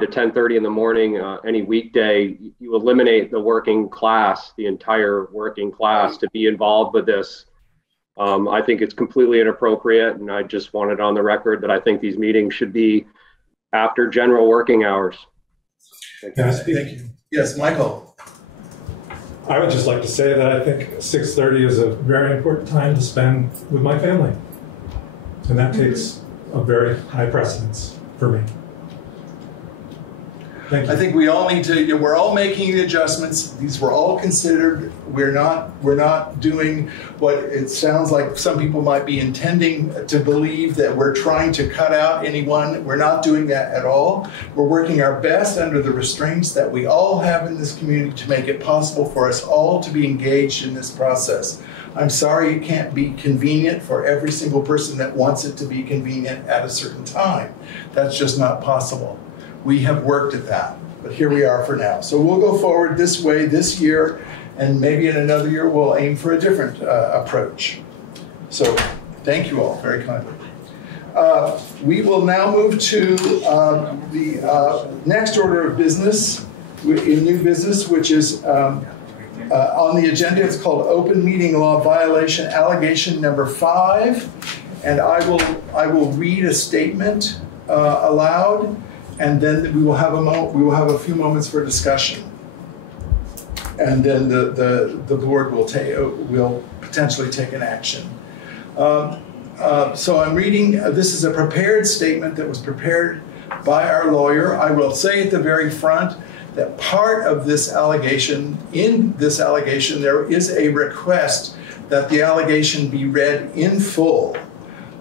10:30 in the morning, any weekday, you eliminate the working class, the entire working class, to be involved with this. I think it's completely inappropriate, and I just wanted on the record that I think these meetings should be after general working hours. Thank you. Yes, Michael. I would just like to say that I think 6:30 is a very important time to spend with my family. And that takes a very high precedence. for me. Thank you. I think we all need to, we're all making the adjustments. These were all considered. We're not doing what it sounds like some people might be intending to believe, that we're trying to cut out anyone. We're not doing that at all. We're working our best under the restraints that we all have in this community to make it possible for us all to be engaged in this process. I'm sorry it can't be convenient for every single person that wants it to be convenient at a certain time. That's just not possible. We have worked at that, but here we are for now. So we'll go forward this way this year, and maybe in another year we'll aim for a different approach. So thank you all very kindly. We will now move to the next order of business, in new business, which is on the agenda. It's called Open Meeting Law Violation Allegation number 5, and I will read a statement aloud, and then we will have a few moments for discussion, and then the board will potentially take an action. So I'm reading. This is a prepared statement that was prepared by our lawyer. I will say at the very front that part of this allegation, in this allegation, there is a request that the allegation be read in full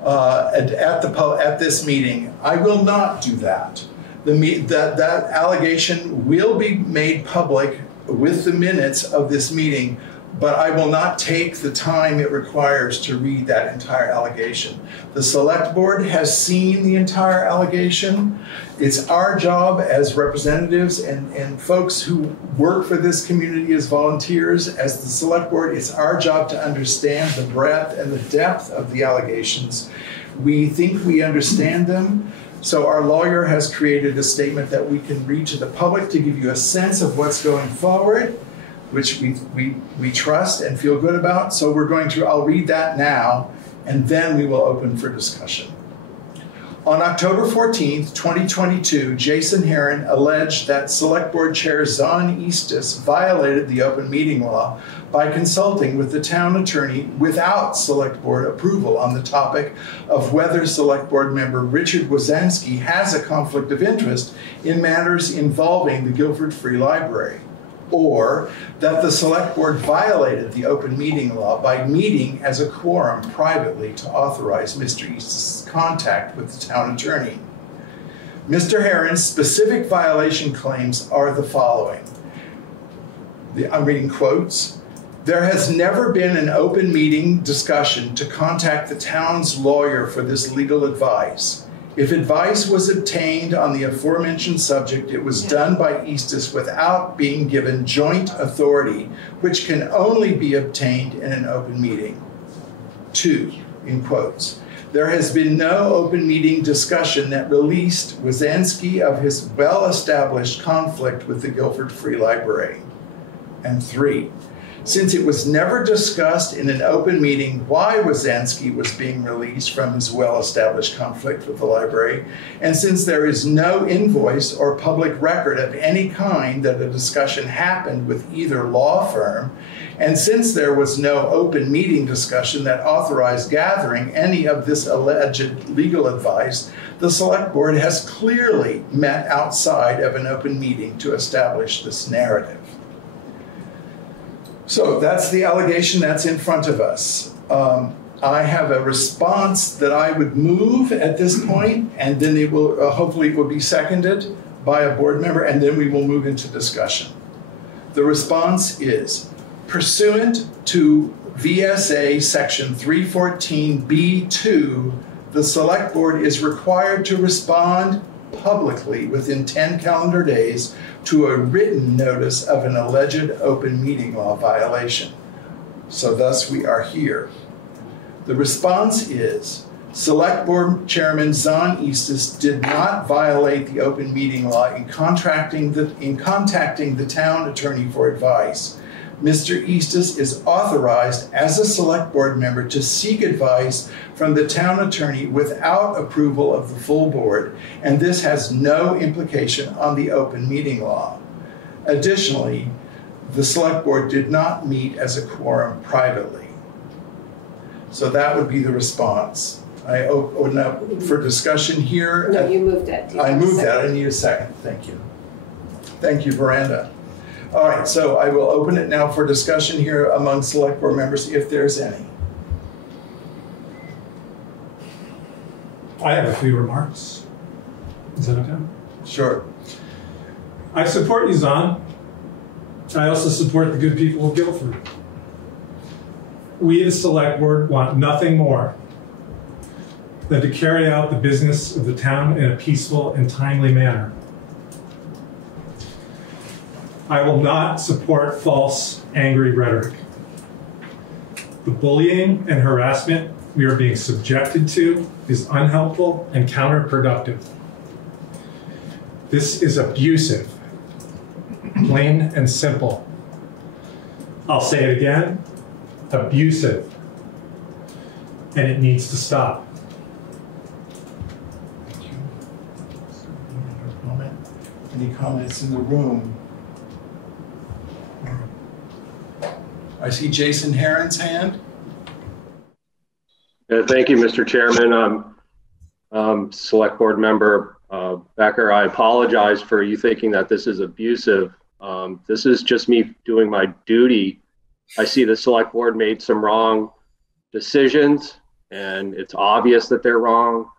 at this meeting. I will not do that. That allegation will be made public with the minutes of this meeting, but I will not take the time it requires to read that entire allegation. The Select Board has seen the entire allegation. It's our job as representatives and folks who work for this community as volunteers, as the Select Board, it's our job to understand the breadth and the depth of the allegations. We think we understand them. So our lawyer has created a statement that we can read to the public to give you a sense of what's going forward, which we trust and feel good about. So I'll read that now, and then we will open for discussion. On October 14th, 2022, Jason Herron alleged that Select Board Chair Zon Eastis violated the open meeting law by consulting with the town attorney without Select Board approval on the topic of whether Select Board member Richard Wazansky has a conflict of interest in matters involving the Guilford Free Library, or that the Select Board violated the open meeting law by meeting as a quorum privately to authorize Mr. Eastis' contact with the town attorney. Mr. Herron's specific violation claims are the following. I'm reading quotes. There has never been an open meeting discussion to contact the town's lawyer for this legal advice. If advice was obtained on the aforementioned subject, it was done by Eastis without being given joint authority, which can only be obtained in an open meeting. 2, in quotes. There has been no open meeting discussion that released Wazansky of his well-established conflict with the Guilford Free Library. And 3, since it was never discussed in an open meeting why Wazansky was being released from his well-established conflict with the library, and since there is no invoice or public record of any kind that a discussion happened with either law firm, and since there was no open meeting discussion that authorized gathering any of this alleged legal advice, the Select Board has clearly met outside of an open meeting to establish this narrative. So that's the allegation that's in front of us. I have a response that I would move at this point, and then it will hopefully it will be seconded by a board member, and then we will move into discussion. The response is, pursuant to VSA section 314B2, the Select Board is required to respond publicly within 10 calendar days to a written notice of an alleged open meeting law violation. So thus we are here. The response is, Select Board Chairman Zon Eastis did not violate the open meeting law in contacting the town attorney for advice. Mr. Eastis is authorized as a Select Board member to seek advice from the town attorney without approval of the full board, and this has no implication on the open meeting law. Additionally, the Select Board did not meet as a quorum privately. So that would be the response. I open up for discussion here. No, you moved that. I moved that. I need a second. Thank you. Thank you, Veranda. All right, so I will open it now for discussion here among select board members, if there's any. I have a few remarks. Is that okay? Sure. I support you, Zahn. I also support the good people of Guilford. We, the select board, want nothing more than to carry out the business of the town in a peaceful and timely manner. I will not support false, angry rhetoric. The bullying and harassment we are being subjected to is unhelpful and counterproductive. This is abusive, plain and simple. I'll say it again, abusive, and it needs to stop. Thank you. Any comments in the room? I see Jason Heron's hand. Thank you, Mr. Chairman. Select Board Member Becker, I apologize for you thinking that this is abusive. This is just me doing my duty. I see the Select Board made some wrong decisions, and it's obvious that they're wrong.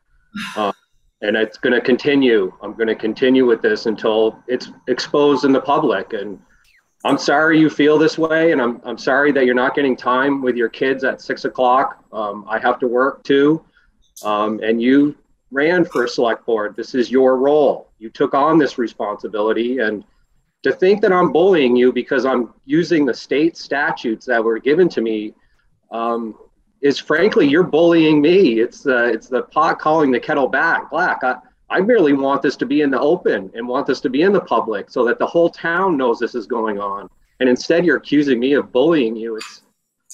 And it's going to continue. I'm going to continue with this until it's exposed in the public. And I'm sorry you feel this way, and I'm sorry that you're not getting time with your kids at 6 o'clock. I have to work too. And you ran for a select board. This is your role. You took on this responsibility, and to think that I'm bullying you because I'm using the state statutes that were given to me is frankly, you're bullying me. It's the pot calling the kettle black. I merely want this to be in the open and want this to be in the public so that the whole town knows this is going on. And instead you're accusing me of bullying you.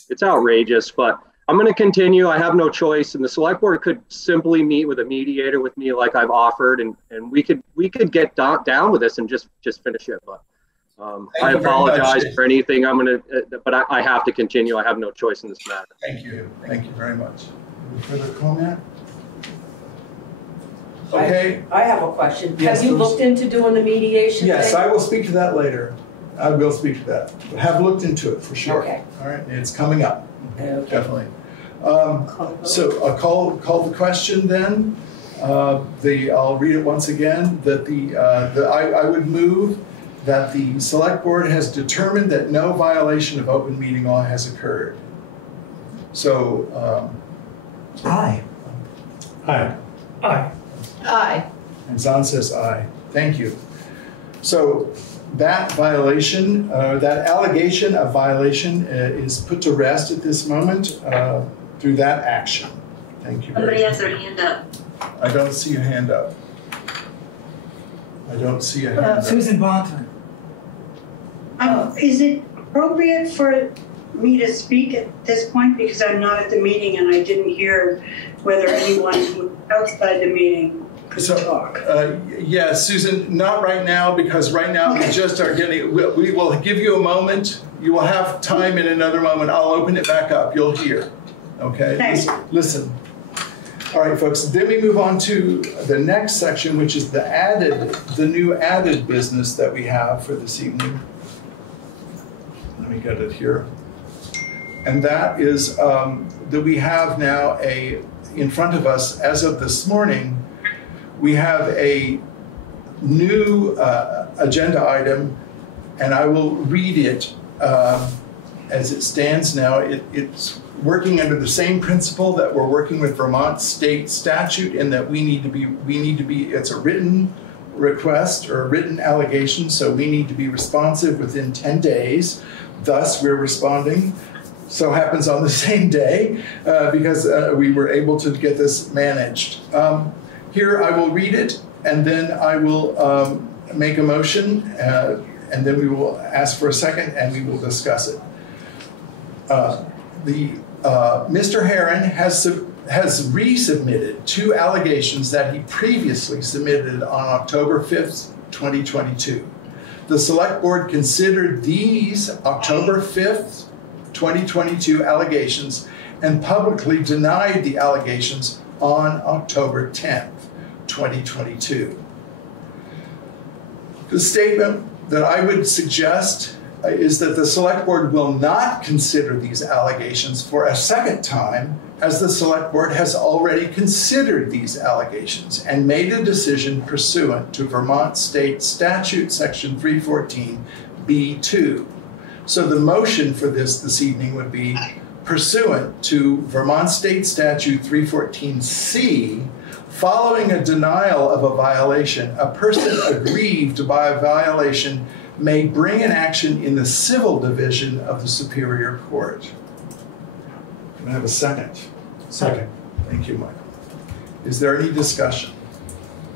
It's outrageous, but I'm going to continue. I have no choice. And the select board could simply meet with a mediator with me like I've offered, and we could get down with this and just finish it. But I apologize for anything. But I have to continue. I have no choice in this matter. Thank you. Thank you very much. Any further comment? Okay. I have a question. Yes, have you looked into doing the mediation Yes, thing? I will speak to that later. I will speak to that. Have looked into it for sure. Okay. All right, it's coming up. Okay. Definitely. So I'll call the question then. I'll read it once again. That I would move that the select board has determined that no violation of open meeting law has occurred. So. Aye. Aye. Aye. Aye. And Zahn says aye. Thank you. So that violation, that allegation of violation is put to rest at this moment through that action. Thank you very much. Somebody has their hand up. I don't see a hand up. I don't see a hand up. Susan Bonton. Is it appropriate for me to speak at this point because I'm not at the meeting and I didn't hear whether anyone outside the meeting could talk? Yeah, Susan, not right now because right now we just are getting, we will give you a moment. You will have time in another moment. I'll open it back up. You'll hear. Okay? Thanks. Listen. All right, folks, then we move on to the next section, which is the new added business that we have for this evening. Let me get it here. And that is that we have now in front of us, as of this morning, we have a new agenda item, and I will read it as it stands now. It's working under the same principle that we're working with Vermont state statute in that we need to be, it's a written request or a written allegation, so we need to be responsive within 10 days. Thus, we're responding. So happens on the same day because we were able to get this managed. Here I will read it and then I will make a motion and then we will ask for a second and we will discuss it. Mr. Heron has resubmitted 2 allegations that he previously submitted on October 5th, 2022. The Select Board considered these October 5th, 2022 allegations and publicly denied the allegations on October 10th, 2022. The statement that I would suggest is that the Select Board will not consider these allegations for a second time, as the Select Board has already considered these allegations and made a decision pursuant to Vermont State Statute Section 314B2. So the motion for this evening would be pursuant to Vermont State Statute 314C, following a denial of a violation, a person aggrieved by a violation may bring an action in the civil division of the Superior Court. Can I have a second? Second. Thank you, Michael. Is there any discussion?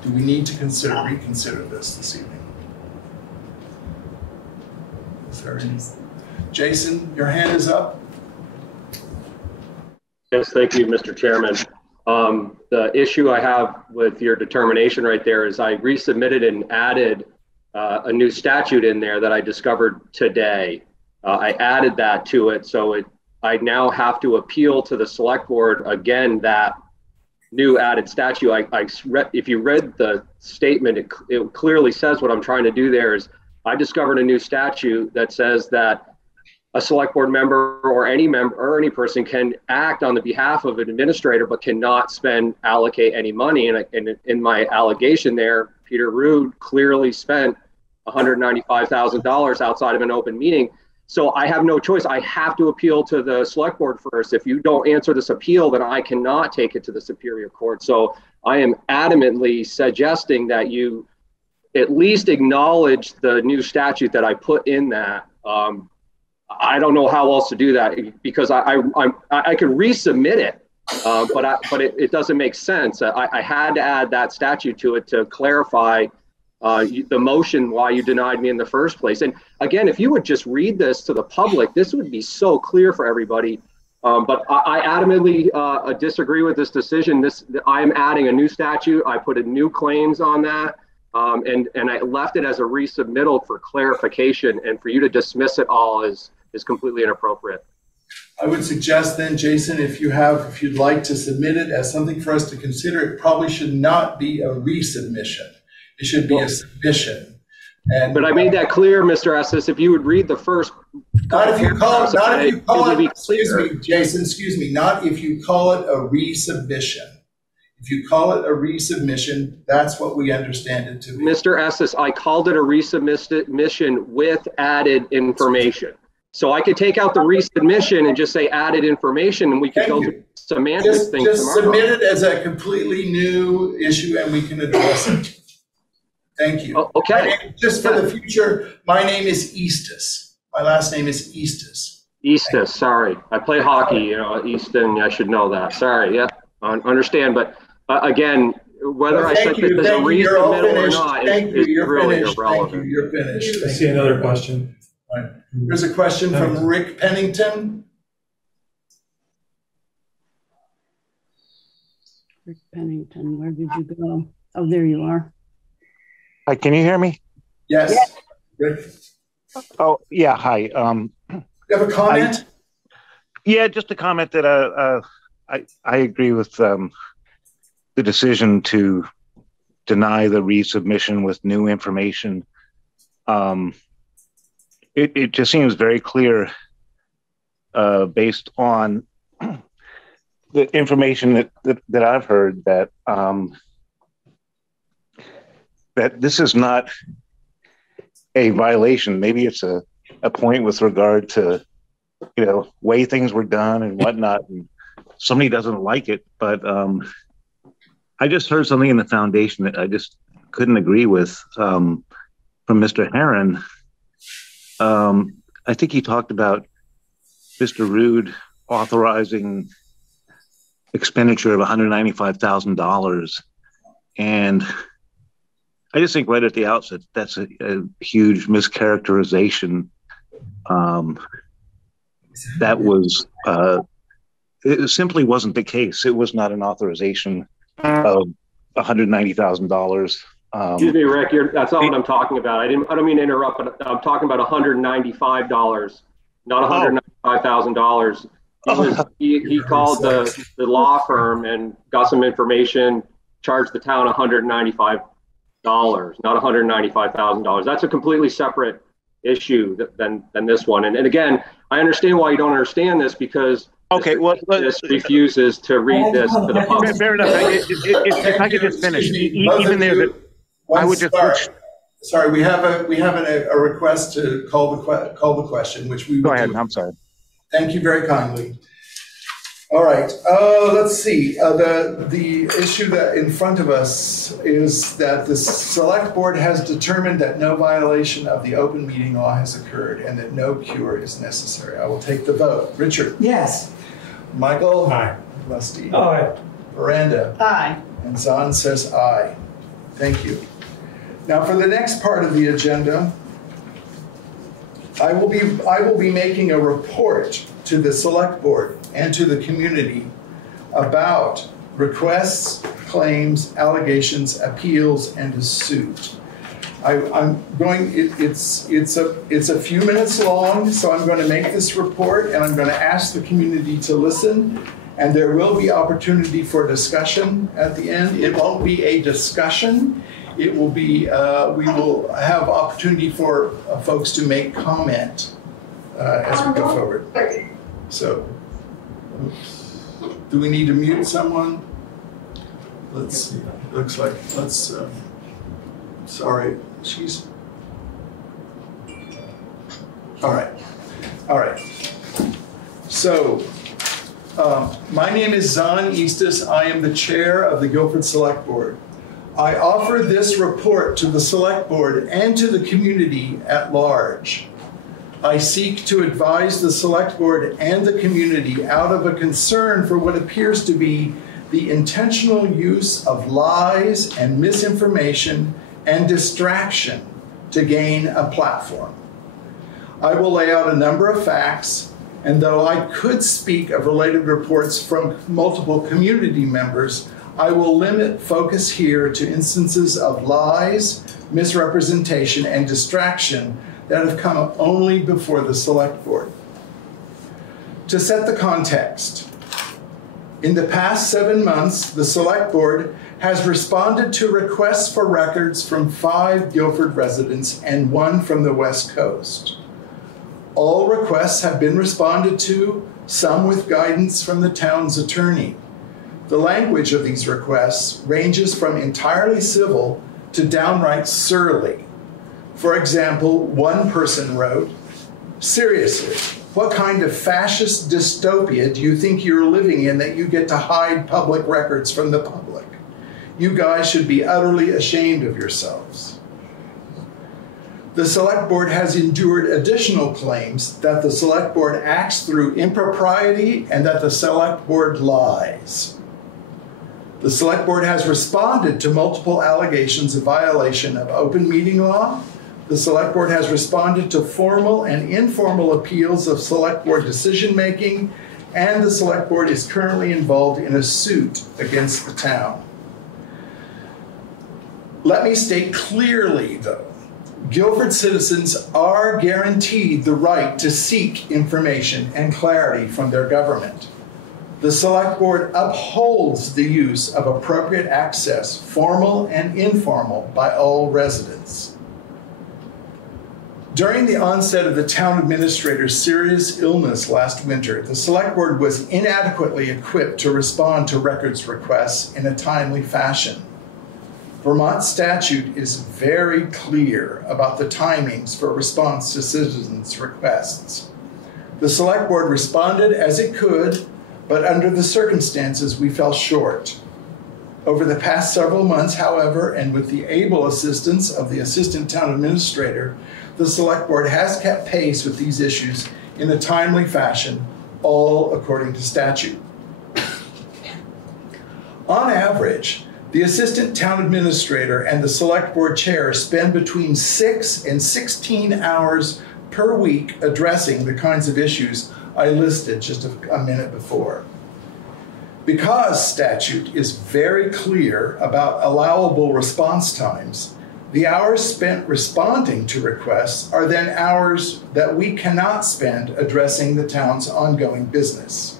Do we need to reconsider this evening? Is there any? Jason, your hand is up. Yes, thank you, Mr. Chairman. The issue I have with your determination right there is I resubmitted and added a new statute in there that I discovered today. I added that to it, so I now have to appeal to the Select Board again that new added statute. If you read the statement, it clearly says what I'm trying to do there is I discovered a new statute that says that a Select Board member or any member or any person can act on the behalf of an administrator but cannot allocate any money. And in my allegation there, Peter Rood clearly spent $195,000 outside of an open meeting. So I have no choice. I have to appeal to the Select Board first. If you don't answer this appeal, then I cannot take it to the Superior Court. So I am adamantly suggesting that you at least acknowledge the new statute that I put in that. I don't know how else to do that because I could resubmit it, but it doesn't make sense. I had to add that statute to it to clarify the motion why you denied me in the first place. And again, if you would just read this to the public, this would be so clear for everybody. But I adamantly disagree with this decision. I am adding a new statute. I put in new claims on that. And I left it as a resubmittal for clarification, and for you to dismiss it all is completely inappropriate. I would suggest then, Jason, if you'd like to submit it as something for us to consider, it probably should not be a resubmission. It should be a submission. But I made that clear, Mr. Estes. If you would read the first, not if you call it, excuse me, Jason, excuse me, not if you call it a resubmission. If you call it a resubmission, that's what we understand it to be. Mr. Estes, I called it a resubmission with added information. So I could take out the resubmission and just say added information, and we could go through semantics things just tomorrow. Submit it as a completely new issue, and we can address it. Thank you. Okay. Just for the future, my name is Eastus. My last name is Eastus. Eastus, sorry. I play hockey, Easton, I should know that. Sorry, yeah, I understand. But again, whether I said this as a resubmittal or not is really irrelevant. Thank you, you're finished. I see another question. Right. There's a question from Rick Pennington. Rick Pennington, where did you go? Oh, there you are. Hi, can you hear me? Yes. Rick. Oh, yeah, hi. You have a comment? Yeah, just a comment that I agree with the decision to deny the resubmission with new information. It just seems very clear based on the information that I've heard that that this is not a violation. Maybe it's a point with regard to way things were done and whatnot, and somebody doesn't like it. But I just heard something in the foundation that I just couldn't agree with from Mr. Herron. I think he talked about Mr. Rood authorizing expenditure of $195,000. And I just think right at the outset, that's a huge mischaracterization. That was, it simply wasn't the case. It was not an authorization of $190,000. Excuse me, Rick, that's not what I'm talking about. I don't mean to interrupt, but I'm talking about $195, not $195,000. He called the law firm and got some information, charged the town $195, not $195,000. That's a completely separate issue than this one. And again, I understand why you don't understand this, because this refuses to read this to the public. Fair enough. If I could just finish, even there, I would just. Sorry, we have a request to call the question, which we will go ahead. do. I'm sorry. Thank you very kindly. All right. Let's see. The issue that in front of us is that the Select Board has determined that no violation of the open meeting law has occurred and that no cure is necessary. I will take the vote. Richard. Yes. Michael. Aye. Rusty. Aye. Miranda. Aye. And Zahn says aye. Thank you. Now for the next part of the agenda, I will be making a report to the Select Board and to the community about requests, claims, allegations, appeals, and a suit. It's a few minutes long, so I'm going to make this report and I'm going to ask the community to listen, and there will be opportunity for discussion at the end. It won't be a discussion. It will be, we will have opportunity for folks to make comment as we go forward. So, do we need to mute someone? Let's see. Looks like, sorry, she's, all right. So, my name is Zahn Eastis. I am the chair of the Guilford Select Board. I offer this report to the Select Board and to the community at large. I seek to advise the Select Board and the community out of a concern for what appears to be the intentional use of lies and misinformation and distraction to gain a platform. I will lay out a number of facts, and though I could speak of related reports from multiple community members, I will limit focus here to instances of lies, misrepresentation, and distraction that have come up only before the Select Board. To set the context, in the past 7 months, the Select Board has responded to requests for records from 5 Guilford residents and 1 from the West Coast. All requests have been responded to, some with guidance from the town's attorney. The language of these requests ranges from entirely civil to downright surly. For example, one person wrote, "Seriously, what kind of fascist dystopia do you think you're living in that you get to hide public records from the public? You guys should be utterly ashamed of yourselves." The Select Board has endured additional claims that the Select Board acts through impropriety and that the Select Board lies. The Select Board has responded to multiple allegations of violation of open meeting law. The Select Board has responded to formal and informal appeals of Select Board decision-making, and the Select Board is currently involved in a suit against the town. Let me state clearly, though, Guilford citizens are guaranteed the right to seek information and clarity from their government. The Select Board upholds the use of appropriate access, formal and informal, by all residents. During the onset of the town administrator's serious illness last winter, the Select Board was inadequately equipped to respond to records requests in a timely fashion. Vermont statute is very clear about the timings for response to citizens' requests. The Select Board responded as it could, but under the circumstances, we fell short. Over the past several months, however, and with the able assistance of the Assistant Town Administrator, the Select Board has kept pace with these issues in a timely fashion, all according to statute. On average, the Assistant Town Administrator and the Select Board Chair spend between 6 and 16 hours per week addressing the kinds of issues I listed just a minute before. Because statute is very clear about allowable response times, the hours spent responding to requests are then hours that we cannot spend addressing the town's ongoing business.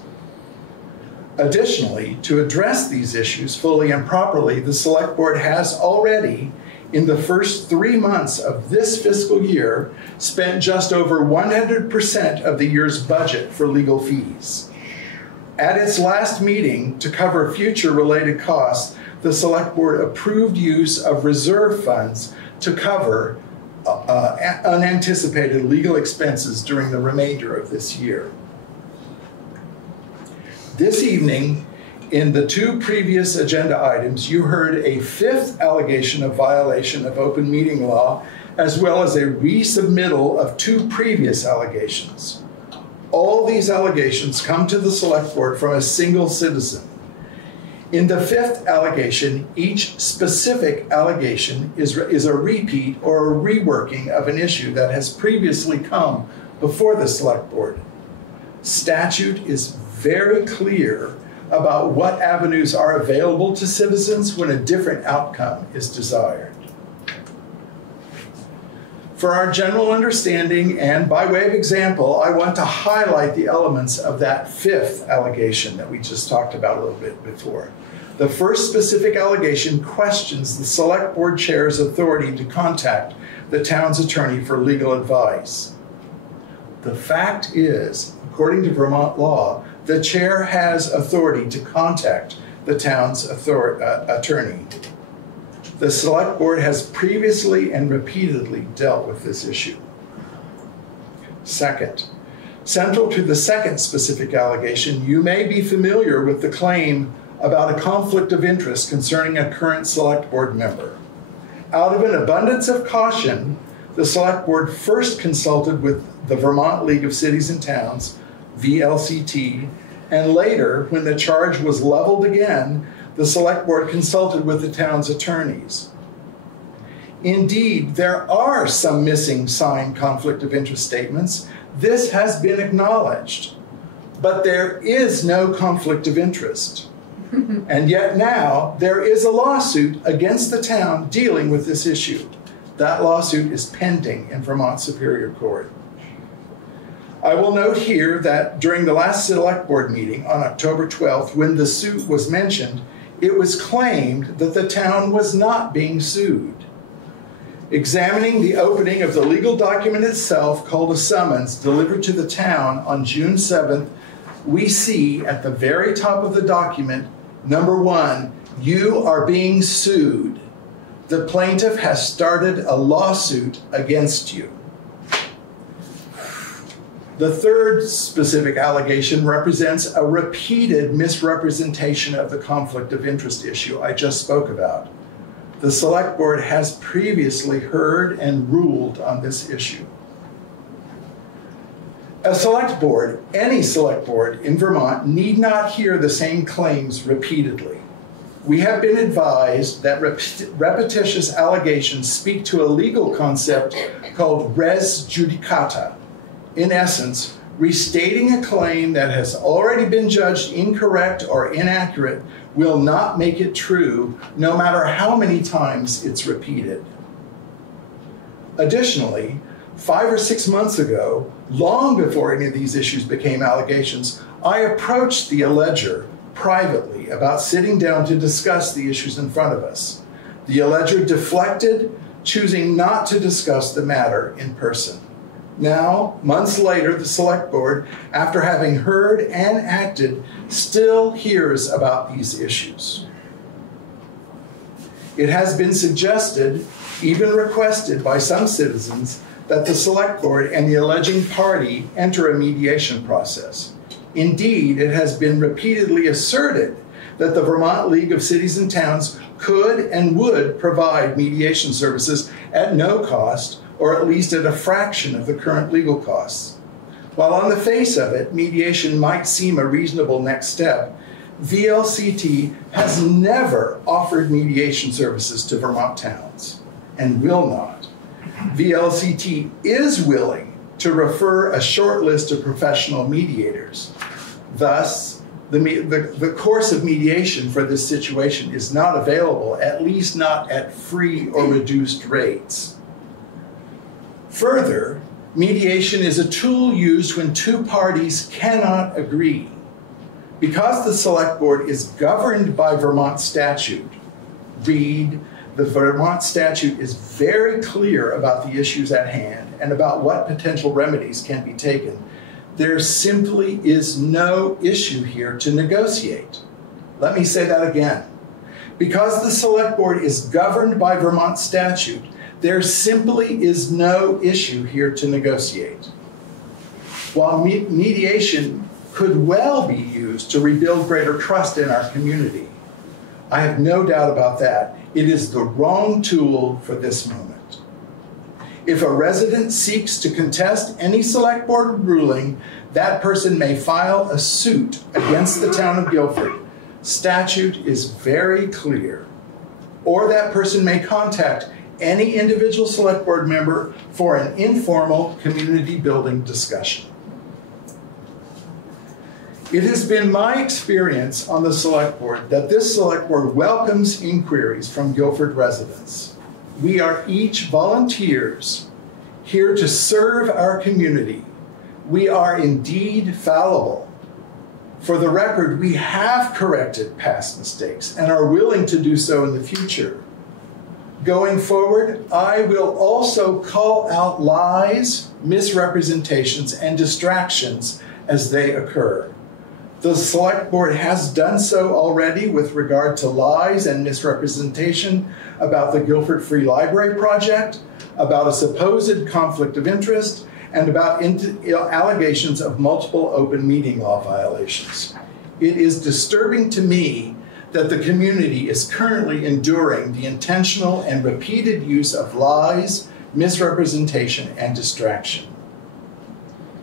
Additionally, to address these issues fully and properly, the Select Board has already, in the first 3 months of this fiscal year, spent just over 100% of the year's budget for legal fees. At its last meeting, to cover future related costs, the Select Board approved use of reserve funds to cover unanticipated legal expenses during the remainder of this year. This evening, in the 2 previous agenda items, you heard a 5th allegation of violation of open meeting law, as well as a resubmittal of 2 previous allegations. All these allegations come to the Select Board from a single citizen. In the 5th allegation, each specific allegation is a repeat or a reworking of an issue that has previously come before the Select Board. Statute is very clear about what avenues are available to citizens when a different outcome is desired. For our general understanding and by way of example, I want to highlight the elements of that 5th allegation that we just talked about a little bit before. The first specific allegation questions the Select Board Chair's authority to contact the town's attorney for legal advice. The fact is, according to Vermont law, the chair has authority to contact the town's attorney. The Select Board has previously and repeatedly dealt with this issue. Second, central to the second specific allegation, you may be familiar with the claim about a conflict of interest concerning a current Select Board member. Out of an abundance of caution, the Select Board first consulted with the Vermont League of Cities and Towns, VLCT, and later, when the charge was leveled again, the Select Board consulted with the town's attorneys. Indeed, there are some missing signed conflict of interest statements. This has been acknowledged, but there is no conflict of interest. And yet now, there is a lawsuit against the town dealing with this issue. That lawsuit is pending in Vermont Superior Court. I will note here that during the last Select Board meeting on October 12th, when the suit was mentioned, it was claimed that the town was not being sued. Examining the opening of the legal document itself, called a summons, delivered to the town on June 7th, we see at the very top of the document, number 1, you are being sued. The plaintiff has started a lawsuit against you. The third specific allegation represents a repeated misrepresentation of the conflict of interest issue I just spoke about. The Select Board has previously heard and ruled on this issue. A Select Board, any Select Board in Vermont, need not hear the same claims repeatedly. We have been advised that repetitious allegations speak to a legal concept called res judicata. In essence, restating a claim that has already been judged incorrect or inaccurate will not make it true, no matter how many times it's repeated. Additionally, 5 or 6 months ago, long before any of these issues became allegations, I approached the alleger privately about sitting down to discuss the issues in front of us. The alleger deflected, choosing not to discuss the matter in person. Now, months later, the Select Board, after having heard and acted, still hears about these issues. It has been suggested, even requested by some citizens, that the Select Board and the alleging party enter a mediation process. Indeed, it has been repeatedly asserted that the Vermont League of Cities and Towns could and would provide mediation services at no cost, or at least at a fraction of the current legal costs. While on the face of it, mediation might seem a reasonable next step, VLCT has never offered mediation services to Vermont towns, and will not. VLCT is willing to refer a short list of professional mediators. Thus, the course of mediation for this situation is not available, at least not at free or reduced rates. Further, mediation is a tool used when two parties cannot agree. Because the Select Board is governed by Vermont statute, read, the Vermont statute is very clear about the issues at hand and about what potential remedies can be taken. There simply is no issue here to negotiate. Let me say that again. Because the Select Board is governed by Vermont statute, there simply is no issue here to negotiate. While mediation could well be used to rebuild greater trust in our community, I have no doubt about that. It is the wrong tool for this moment. If a resident seeks to contest any Select Board ruling, that person may file a suit against the town of Guilford. Statute is very clear. Or that person may contact any individual Select Board member for an informal community building discussion. It has been my experience on the Select Board that this Select Board welcomes inquiries from Guilford residents. We are each volunteers here to serve our community. We are indeed fallible. For the record, we have corrected past mistakes and are willing to do so in the future. Going forward, I will also call out lies, misrepresentations, and distractions as they occur. The Select Board has done so already with regard to lies and misrepresentation about the Guilford Free Library project, about a supposed conflict of interest, and about allegations of multiple open meeting law violations. It is disturbing to me that the community is currently enduring the intentional and repeated use of lies, misrepresentation, and distraction.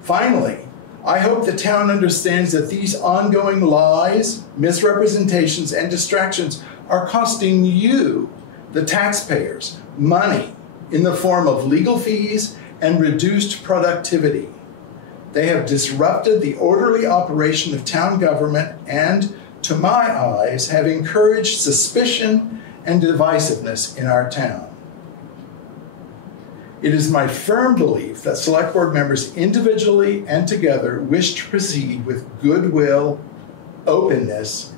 Finally, I hope the town understands that these ongoing lies, misrepresentations, and distractions are costing you, the taxpayers, money in the form of legal fees and reduced productivity. They have disrupted the orderly operation of town government and, to my eyes, have encouraged suspicion and divisiveness in our town. It is my firm belief that Select Board members individually and together wish to proceed with goodwill, openness,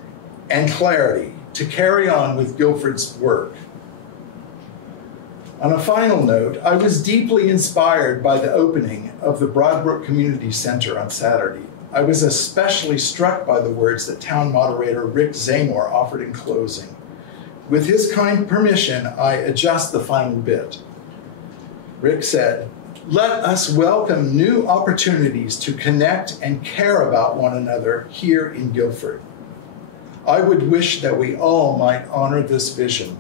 and clarity to carry on with Guilford's work. On a final note, I was deeply inspired by the opening of the Broadbrook Community Center on Saturday. I was especially struck by the words that Town Moderator Rick Zamor offered in closing. With his kind permission, I adjust the final bit. Rick said, "Let us welcome new opportunities to connect and care about one another here in Guilford. I would wish that we all might honor this vision.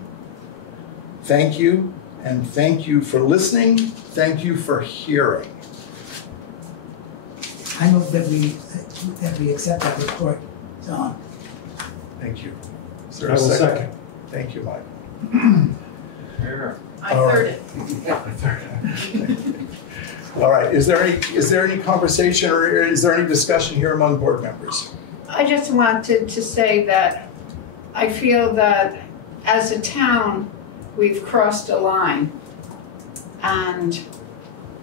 Thank you, and thank you for listening. Thank you for hearing." I move that we accept that report. Don. Thank you. Is I there a will second? second. Thank you, Mike. I third it. All right. Is there any conversation or is there any discussion here among board members? I just wanted to say that I feel that as a town, we've crossed a line and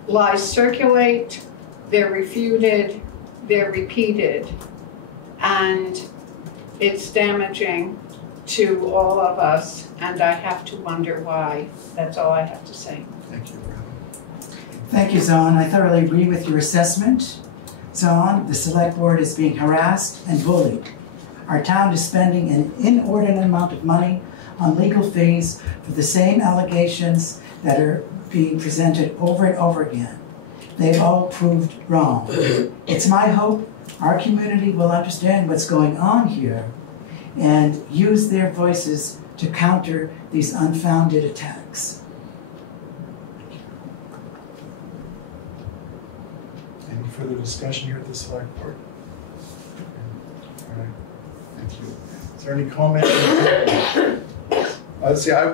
lies circulate, they're refuted, they're repeated, and it's damaging to all of us, and I have to wonder why. That's all I have to say. Thank you. Thank you, Zon. I thoroughly agree with your assessment. Zon, the Select Board is being harassed and bullied. Our town is spending an inordinate amount of money on legal fees for the same allegations that are being presented over and over again. They've all proved wrong. It's my hope our community will understand what's going on here and use their voices to counter these unfounded attacks. Any further discussion here at the Select Board? All right. Thank you. Is there any comment?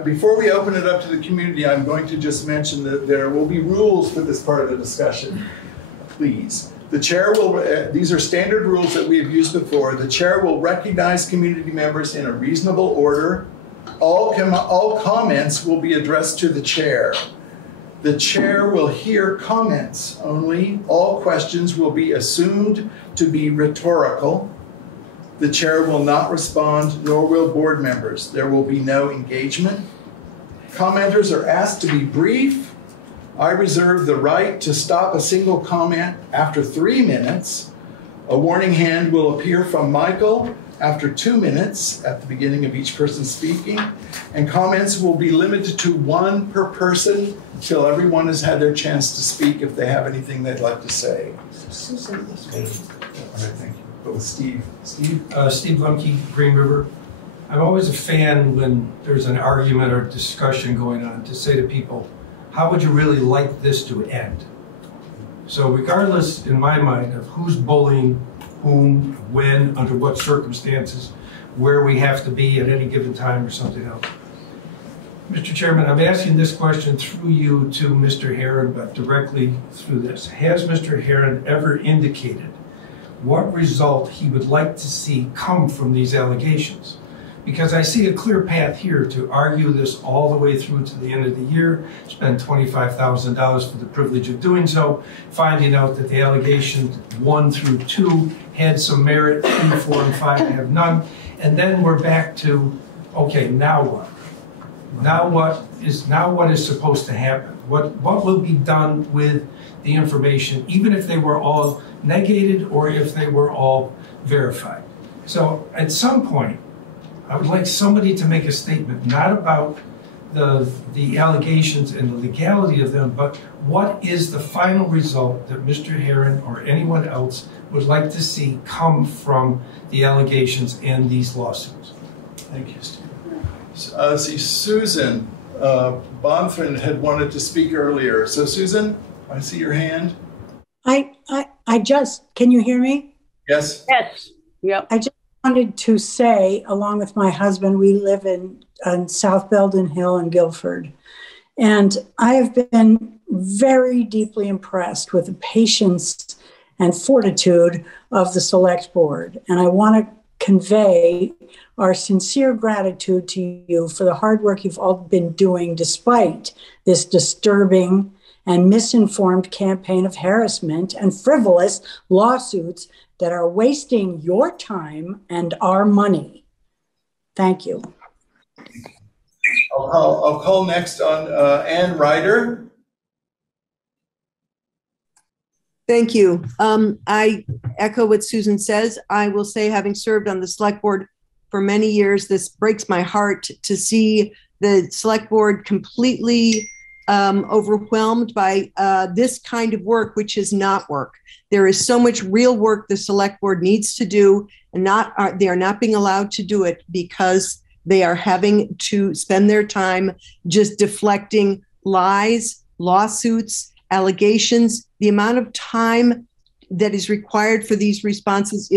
Before we open it up to the community, I'm going to just mention that there will be rules for this part of the discussion. Please. The chair will, these are standard rules that we have used before. The chair will recognize community members in a reasonable order. All comments will be addressed to the chair. The chair will hear comments only. All questions will be assumed to be rhetorical. The chair will not respond, nor will board members. There will be no engagement. Commenters are asked to be brief. I reserve the right to stop a single comment after 3 minutes. A warning hand will appear from Michael after 2 minutes at the beginning of each person speaking, and comments will be limited to 1 per person until everyone has had their chance to speak if they have anything they'd like to say. Susan must be. All right, thank you. Go with Steve. Steve? Steve Lemke, Green River. I'm always a fan when there's an argument or discussion going on to say to people, how would you really like this to end? So regardless, in my mind, of who's bullying whom, when, under what circumstances, where we have to be at any given time or something else. Mr. Chairman, I'm asking this question through you to Mr. Herron, but directly through this. Has Mr. Herron ever indicated what result he would like to see come from these allegations? Because I see a clear path here to argue this all the way through to the end of the year, spend $25,000 for the privilege of doing so, finding out that the allegations 1 through 2 had some merit, 3, 4, and 5 have none, and then we're back to, okay, now what? Now what is supposed to happen? What will be done with the information, even if they were all negated or if they were all verified? So at some point, I would like somebody to make a statement, not about the allegations and the legality of them, but what is the final result that Mr. Herron or anyone else would like to see come from the allegations and these lawsuits? Thank you, Steve. See, Susan Bonfin had wanted to speak earlier. So Susan, I see your hand. Can you hear me? Yes. Yes. Yep. I just wanted to say, along with my husband, we live in South Belden Hill in Guilford. And I have been very deeply impressed with the patience and fortitude of the Select Board. And I want to convey our sincere gratitude to you for the hard work you've all been doing despite this disturbing and misinformed campaign of harassment and frivolous lawsuits that are wasting your time and our money. Thank you. I'll call next on Ann Ryder. Thank you. I echo what Susan says. I will say, having served on the Select Board for many years, this breaks my heart to see the Select Board completely overwhelmed by this kind of work, which is not work. There is so much real work the Select Board needs to do, and they are not being allowed to do it because they are having to spend their time just deflecting lies, lawsuits, allegations. The amount of time that is required for these responses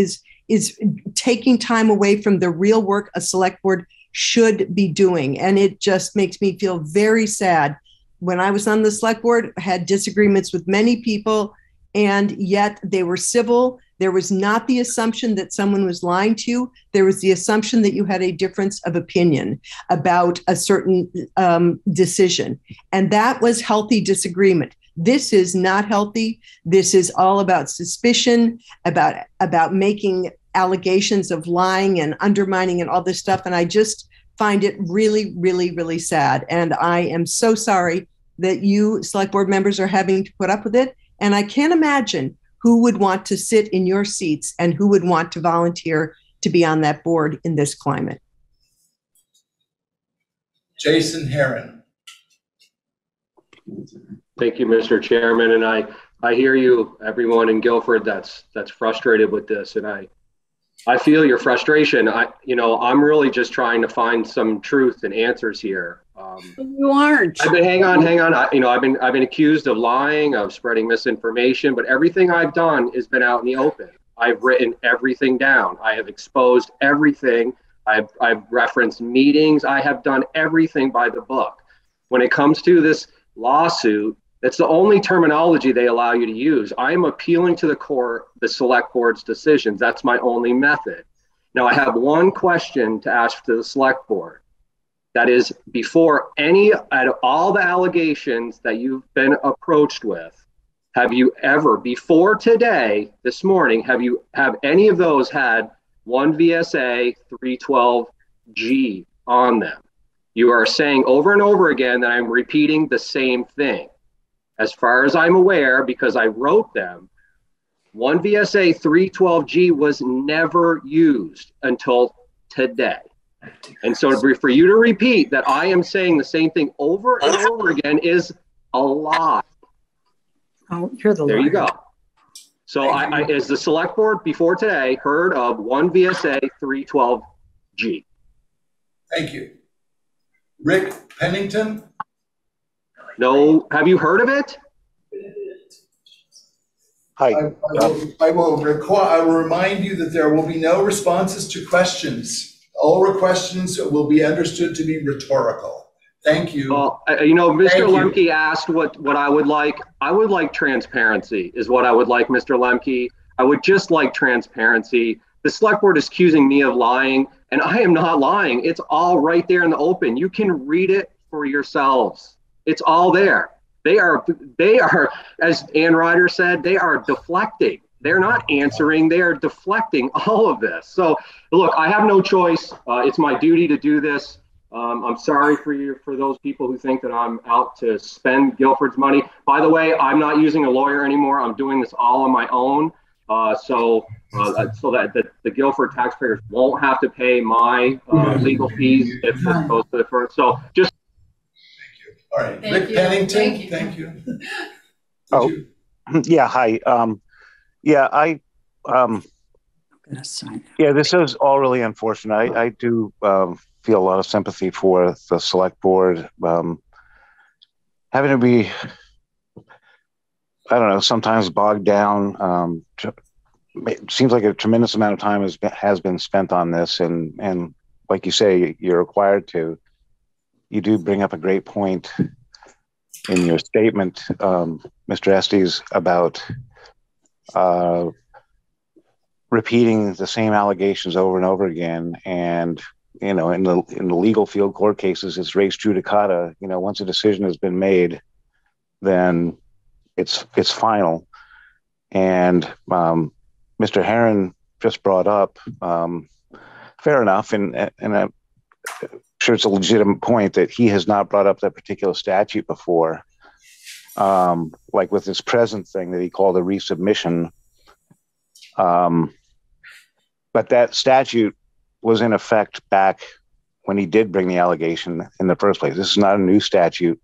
is taking time away from the real work a Select Board should be doing. And it just makes me feel very sad. When I was on the Select Board, I had disagreements with many people, and yet they were civil. There was not the assumption that someone was lying to you. There was the assumption that you had a difference of opinion about a certain decision. And that was healthy disagreement. This is not healthy. This is all about suspicion, about making allegations of lying and undermining and all this stuff. And I just find it really, really, really sad. And I am so sorry that you Select Board members are having to put up with it. And I can't imagine who would want to sit in your seats and who would want to volunteer to be on that board in this climate. Jason Herron. Thank you, Mr. Chairman. And I hear you, everyone in Guilford that's frustrated with this. And I feel your frustration. I'm really just trying to find some truth and answers here. You aren't. Hang on. I've been accused of lying, of spreading misinformation, but everything I've done has been out in the open. I've written everything down. I have exposed everything. I've referenced meetings. I have done everything by the book. When it comes to this lawsuit, that's the only terminology they allow you to use. I'm appealing to the court, the Select Board's decisions. That's my only method. Now, I have one question to ask to the Select Board. That is, before all the allegations that you've been approached with, have you ever, before today, this morning, have any of those had 1 VSA 312G on them. You are saying over and over again that I'm repeating the same thing. As far as I'm aware, because I wrote them, 1 VSA 312G was never used until today. And so for you to repeat that I am saying the same thing over and over again is a lie. Oh, you're the liar. There you go. So I as the select board before today heard of 1 VSA 312G. Thank you. Rick Pennington? No, have you heard of it? Hi. I will remind you that there will be no responses to questions. All questions will be understood to be rhetorical. Thank you. Well, you know, Mr. Lemke asked what I would like. I would like transparency is what I would like, Mr. Lemke. I would just like transparency. The select board is accusing me of lying, and I am not lying. It's all right there in the open. You can read it for yourselves. It's all there. They are, as Ann Ryder said, they are deflecting. They're not answering, they are deflecting all of this. So look, I have no choice. It's my duty to do this. I'm sorry for those people who think that I'm out to spend Guilford's money. By the way, I'm not using a lawyer anymore. I'm doing this all on my own. So that the Guilford taxpayers won't have to pay my legal fees if this goes to the first. So just. All right, Rick Pennington, thank you. Oh, yeah, hi. Yeah, this is all really unfortunate. I do feel a lot of sympathy for the select board having to be, I don't know, sometimes bogged down. It seems like a tremendous amount of time has been spent on this, and like you say, you're required to. You do bring up a great point in your statement, Mr. Estes, about repeating the same allegations over and over again. And, you know, in the legal field court cases, it's res judicata. You know, once a decision has been made, then it's final. And Mr. Herron just brought up, fair enough, and I'm sure it's a legitimate point that he has not brought up that particular statute before, like with this present thing that he called a resubmission. But that statute was in effect back when he did bring the allegation in the first place. This is not a new statute.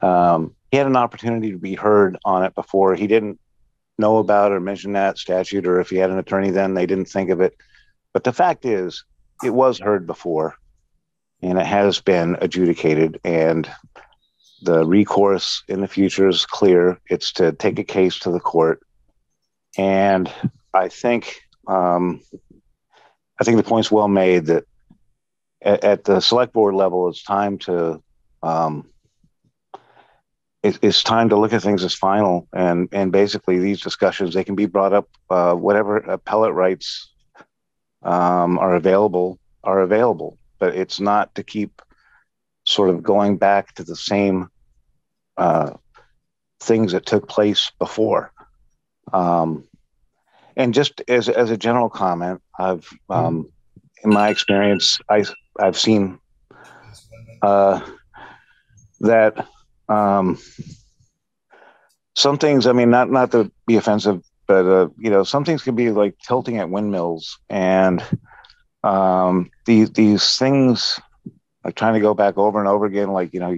He had an opportunity to be heard on it before. He didn't know about or mention that statute, or if he had an attorney then, they didn't think of it. But the fact is, it was heard before, and it has been adjudicated, and the recourse in the future is clear. It's to take a case to the court. And I think the point's well made that at the select board level, it's time to it's time to look at things as final, and basically these discussions, they can be brought up, whatever appellate rights are available, but it's not to keep sort of going back to the same things that took place before. And just as a general comment, I've in my experience, I've seen that some things, I mean, not to be offensive, but you know, some things can be like tilting at windmills, and these things, like trying to go back over and over again, like, you know,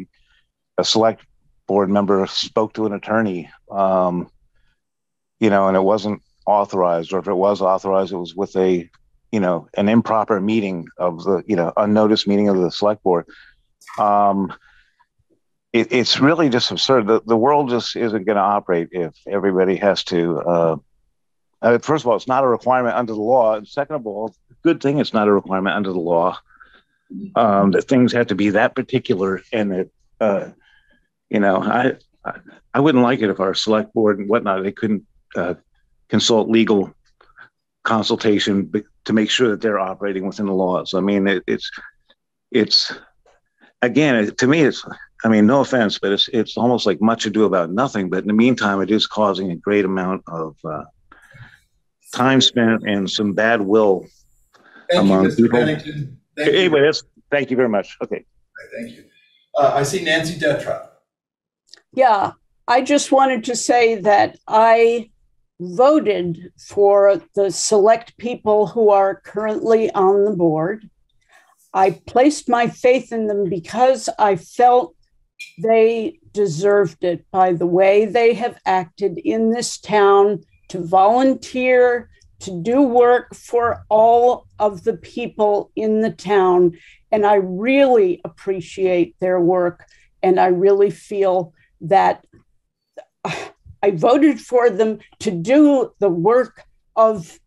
a select board member spoke to an attorney, you know, and it wasn't authorized, or if it was authorized, it was with a, you know, an improper meeting of the, you know, unnoticed meeting of the select board. It's really just absurd. The world just isn't going to operate if everybody has to, first of all, it's not a requirement under the law. And second of all, good thing it's not a requirement under the law, that things have to be that particular, and that, you know, I wouldn't like it if our select board and whatnot, they couldn't consult legal consultation to make sure that they're operating within the laws. I mean, it's again, to me, it's, I mean, no offense, but it's almost like much ado about nothing. But in the meantime, it is causing a great amount of time spent and some bad will among Mr. people. Bennington. Thank you. Anyway, thank you very much. Okay. Thank you. I see Nancy Detra. Yeah, I just wanted to say that I voted for the select people who are currently on the board. I placed my faith in them because I felt they deserved it by the way they have acted in this town to volunteer, to do work for all of the people in the town. And I really appreciate their work. And I really feel that I voted for them to do the work of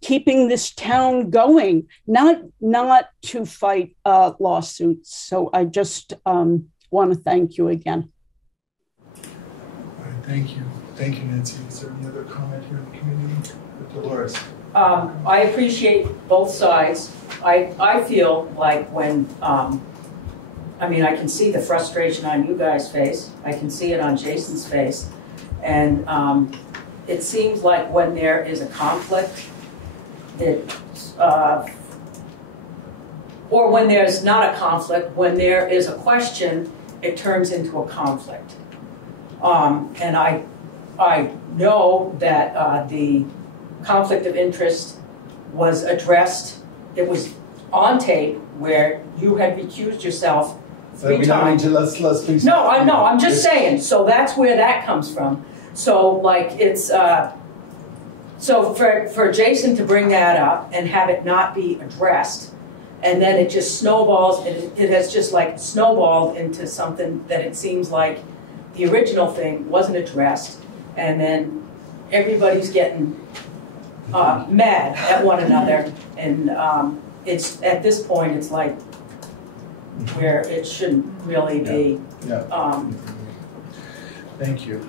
keeping this town going, not to fight lawsuits. So I just want to thank you again. All right, thank you. Thank you, Nancy. Is there any other comment here in the community? Dolores. I appreciate both sides. I feel like when, I mean, I can see the frustration on you guys' face. I can see it on Jason's face. And it seems like when there is a conflict, or when there's not a conflict, when there is a question, it turns into a conflict. And I know that the conflict of interest was addressed. It was on tape where you had recused yourself 3 times. Let's please. No, I'm just saying. So that's where that comes from. So like it's so for Jason to bring that up and have it not be addressed, and then it just snowballs. It has just like snowballed into something that it seems like the original thing wasn't addressed, and then everybody's getting mad at one another, and it's at this point it's like where it shouldn't really be. Thank you.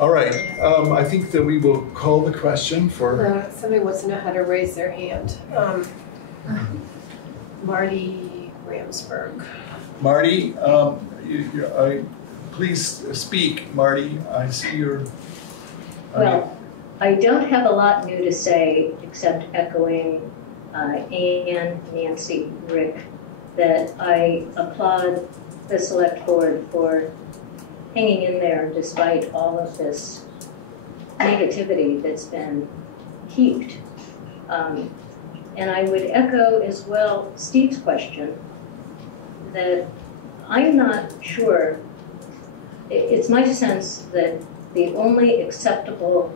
All right, I think that we will call the question for. Somebody wants to know how to raise their hand. Marty Ramsberg. Marty, please speak. Marty, I see your. Well, I don't have a lot new to say except echoing Ann, Nancy, Rick, that I applaud the select board for hanging in there despite all of this negativity that's been heaped. And I would echo as well Steve's question that I'm not sure, it's my sense that the only acceptable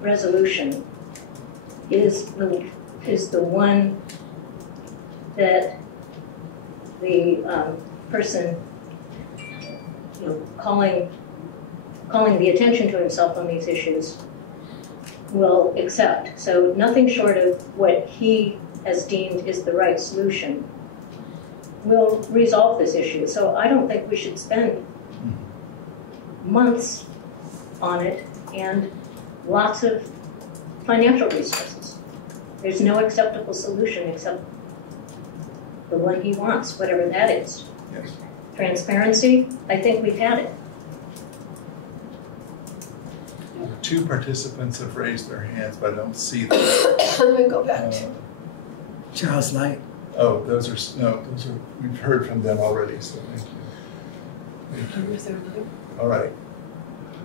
resolution is the one that the person calling the attention to himself on these issues will accept. So nothing short of what he has deemed is the right solution will resolve this issue. So I don't think we should spend months on it and lots of financial resources. There's no acceptable solution except the one he wants, whatever that is. Yes. Transparency, I think we've had it. 2 participants have raised their hands, but I don't see them. Let me go back to Charles Light. Oh, those are we've heard from them already, so thank you. All right.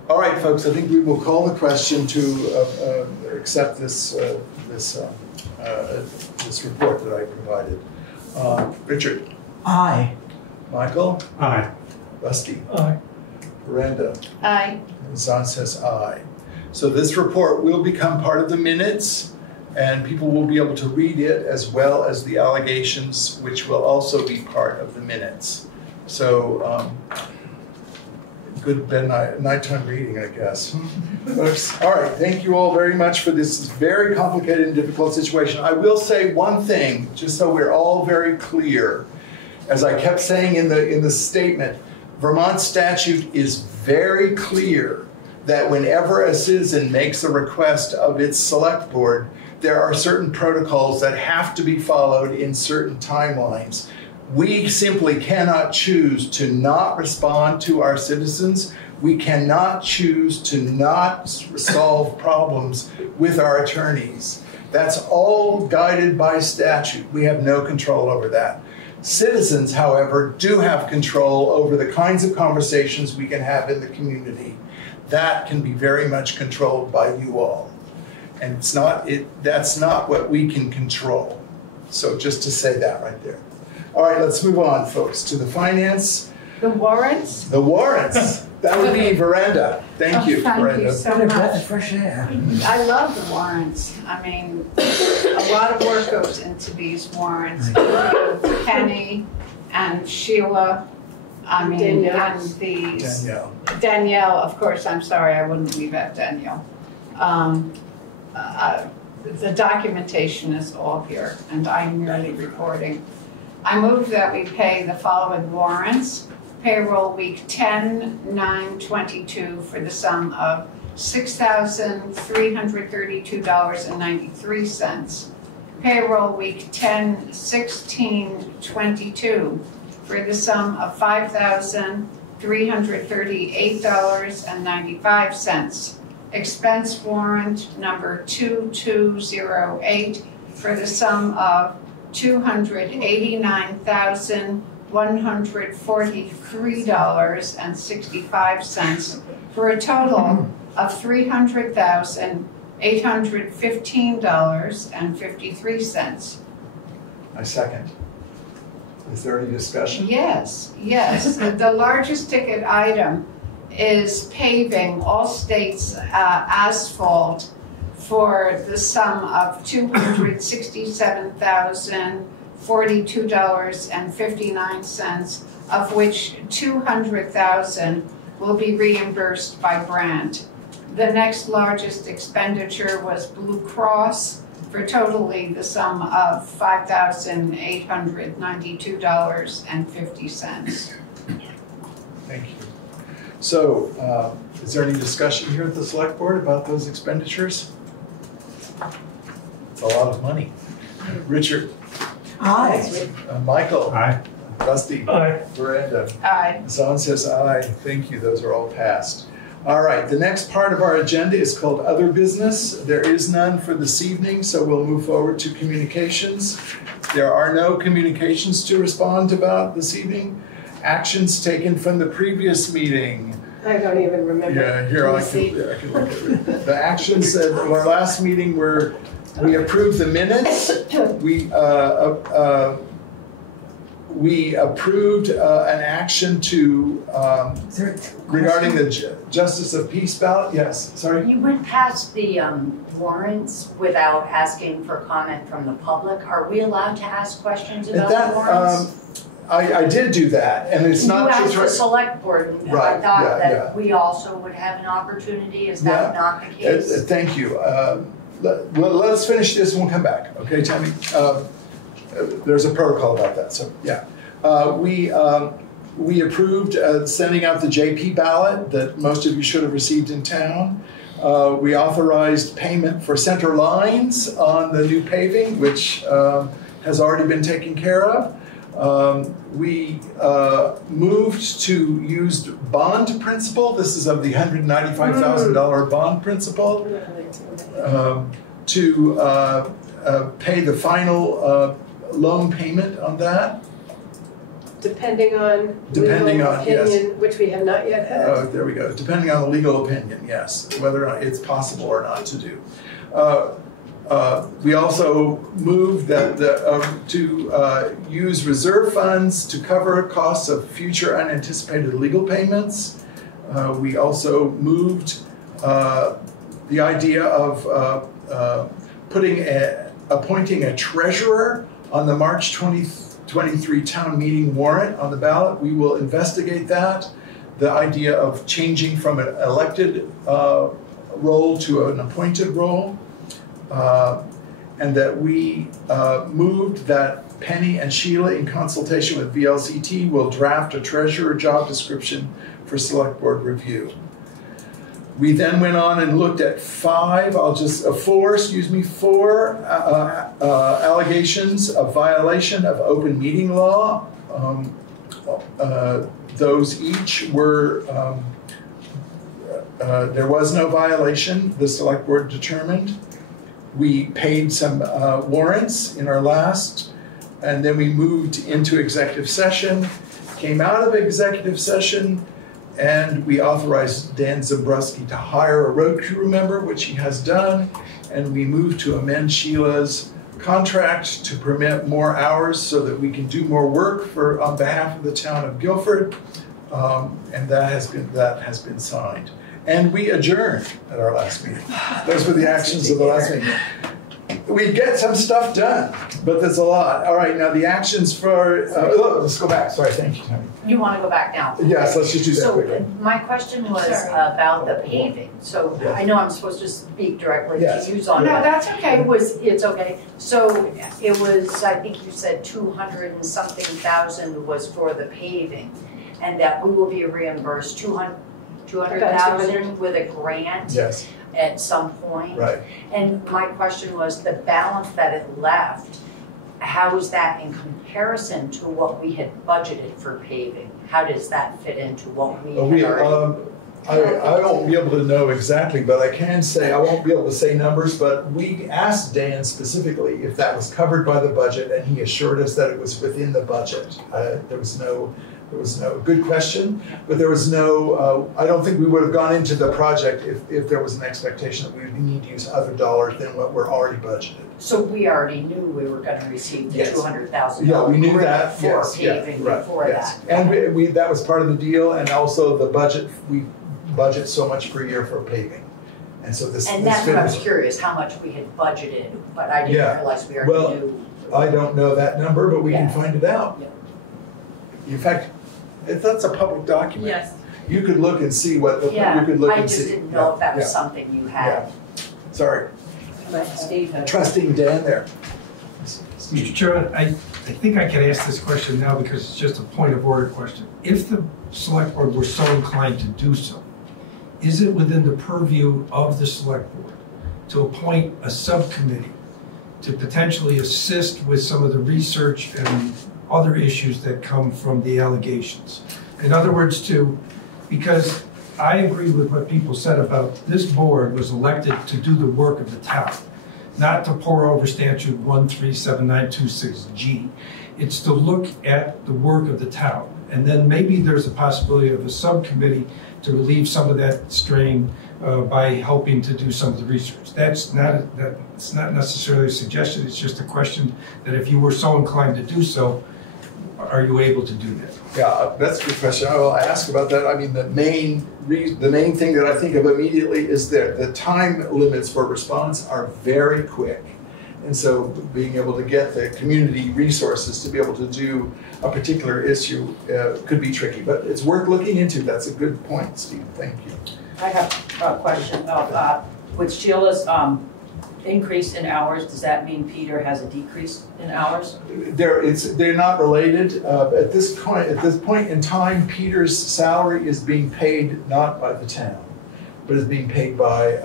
All right, folks, I think we will call the question to accept this this report that I provided. Richard? Aye. Michael? Aye. Rusty? Aye. Miranda? Aye. And Zahn says aye. So this report will become part of the minutes, and people will be able to read it as well as the allegations, which will also be part of the minutes. So good nighttime reading, I guess. All right, thank you all very much for this very complicated and difficult situation. I will say one thing, just so we're all very clear. As I kept saying in the statement, Vermont statute is very clear that whenever a citizen makes a request of its select board, there are certain protocols that have to be followed in certain timelines. We simply cannot choose to not respond to our citizens. We cannot choose to not solve problems with our attorneys. That's all guided by statute. We have no control over that. Citizens, however, do have control over the kinds of conversations we can have in the community. That can be very much controlled by you all. And that's not what we can control. So just to say that right there. All right, let's move on, folks, to the finance. The warrants? The warrants. That would be Veranda. Thank you, Thank Veranda. you so much. Fresh air. I love the warrants. I mean, a lot of work goes into these warrants. Penny and Sheila, I mean, Danielle. and these. Danielle. Danielle, of course, I'm sorry, I wouldn't leave out Danielle. The documentation is all here, and I'm merely reporting. I move that we pay the following warrants. Payroll week 10/9/22 for the sum of $6,332.93. Payroll week 10/16/22 for the sum of $5,338.95. Expense warrant number 2208 for the sum of $289,143.65 for a total of $300,815.53. I second. Is there any discussion? Yes, yes. The largest ticket item is paving all states asphalt for the sum of $267,042.59, of which $200,000 will be reimbursed by grant. The next largest expenditure was Blue Cross for totally the sum of $5,892.50. Thank you. So, is there any discussion here at the Select Board about those expenditures? It's a lot of money. Richard? Aye. Michael? Aye. Rusty? Aye. Veranda? Aye. Zon says aye. Thank you. Those are all passed. All right. The next part of our agenda is called Other Business. There is none for this evening, so we'll move forward to communications. There are no communications to respond about this evening. Actions taken from the previous meeting. I don't even remember. Yeah, here I can look at it. The actions at our last meeting were we approved the minutes. We approved an action to regarding the Justice of Peace ballot. Yes, sorry. You went past the warrants without asking for comment from the public. Are we allowed to ask questions about the warrants? I did do that, and it's not just the Select Board. Right, I thought that we also would have an opportunity. Is that not the case? Thank you. Let's finish this and we'll come back. Okay, Tammy? There's a protocol about that, so yeah. We approved sending out the JP ballot that most of you should have received in town. We authorized payment for center lines on the new paving, which has already been taken care of. We moved to use bond principal. This is of the $195,000 bond principal to pay the final loan payment on that. Depending on legal opinion, which we have not yet had. There we go. Depending on the legal opinion, yes, whether or not it's possible or not to do. We also moved that to use reserve funds to cover costs of future unanticipated legal payments. We also moved the idea of appointing a treasurer on the March 2023 town meeting warrant on the ballot. We will investigate that. The idea of changing from an elected role to an appointed role. And that we moved that Penny and Sheila, in consultation with VLCT, will draft a treasurer job description for Select Board review. We then went on and looked at four allegations of violation of open meeting law. Those each were, there was no violation, the Select Board determined. We paid some warrants in our last, and then we moved into executive session, came out of executive session, and we authorized Dan Zabruski to hire a road crew member, which he has done, and we moved to amend Sheila's contract to permit more hours so that we can do more work on behalf of the town of Guilford, and that has been signed. And we adjourned at our last meeting. Those were the actions of the last meeting. We get some stuff done, but there's a lot. All right, now the actions for, let's go back. Sorry, thank you, Tony. You want to go back now? Yes, let's just do that quickly. So my question was about the paving. So I know I'm supposed to speak directly to you on that. No, that's okay. It's okay. So it was, I think you said 200 and something thousand was for the paving, and that we will be reimbursed 200,000 with a grant. Yes. At some point. Right. And my question was the balance that it left, how is that in comparison to what we had budgeted for paving? How does that fit into what we had already? I won't be able to know exactly, but I can say, I won't be able to say numbers, but we asked Dan specifically if that was covered by the budget, and he assured us that it was within the budget. There was no, good question, but there was no, I don't think we would have gone into the project if there was an expectation that we would need to use other dollars than what we're already budgeted. So we already knew we were going to receive the $200,000 Yeah, we knew that, for yes, paving before that. And we that was part of the deal, and also the budget, we budget so much per year for paving. And so this. And that's what I was curious, how much we had budgeted, but I didn't realize we already knew. I don't know that number, but we can find it out. Yeah. In fact, that's a public document. Yes. You could look and see what the, yeah, you could look I and just see. didn't know if that was something you had. Yeah. Sorry. Steve had Trusting Dan there. Mr. Chairman, I think I can ask this question now because it's just a point of order question. If the select board were so inclined to do so, is it within the purview of the select board to appoint a subcommittee to potentially assist with some of the research and other issues that come from the allegations? In other words, because I agree with what people said about this board was elected to do the work of the town, not to pour over statute 1379226G. It's to look at the work of the town. And then maybe there's a possibility of a subcommittee to relieve some of that strain by helping to do some of the research. That's not necessarily a suggestion. It's just a question that if you were so inclined to do so, are you able to do that? Yeah, that's a good question. I will ask about that. I mean, the main thing that I think of immediately is that the time limits for response are very quick. And so being able to get the community resources to be able to do a particular issue could be tricky, but it's worth looking into. That's a good point, Steve. Thank you. I have a question of, with Sheila's increase in hours, does that mean Peter has a decrease in hours? They're not related. At this point in time, Peter's salary is being paid not by the town, but is being paid by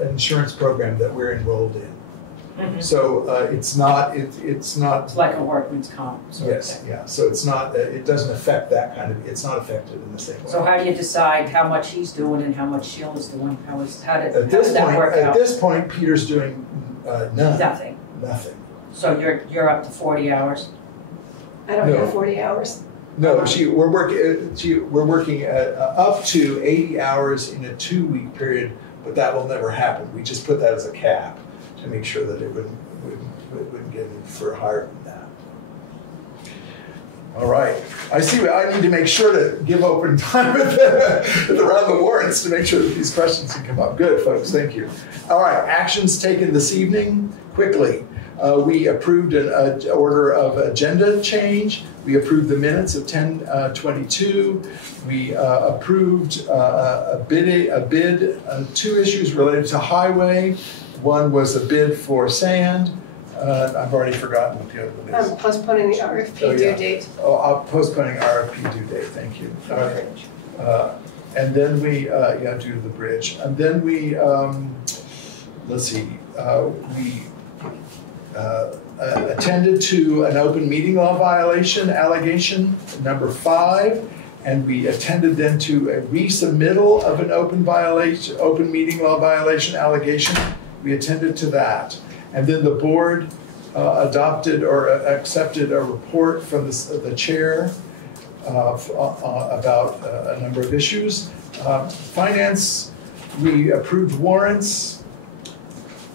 an insurance program that we're enrolled in. Mm-hmm. So it's not. It's like a workman's comp. Yes, yeah. So it's not. It doesn't affect that kind of. It's not affected in the same way. So how do you decide how much he's doing and how much Sheila's doing? How does that work out? At this point, Peter's doing none. Nothing. Nothing. So you're up to 40 hours. I don't have 40 hours. No, we're working up to 80 hours in a 2-week period, but that will never happen. We just put that as a cap to make sure that it wouldn't get any for higher than that. All right. I see. I need to make sure to give open time around the warrants to make sure that these questions can come up. Good, folks. Thank you. All right. Actions taken this evening. Quickly. We approved an order of agenda change. We approved the minutes of 10/22. We approved a bid, 2 issues related to highway. One was a bid for sand. I've already forgotten what the other one is. Postponing the RFP due date. Oh, postponing RFP due date. Thank you. And then we, due to the bridge. And then we, let's see, we attended to an open meeting law violation allegation, number 5. And we attended then to a resubmittal of an open meeting law violation allegation. We attended to that. And then the board adopted or accepted a report from the chair about a number of issues. Finance, we approved warrants,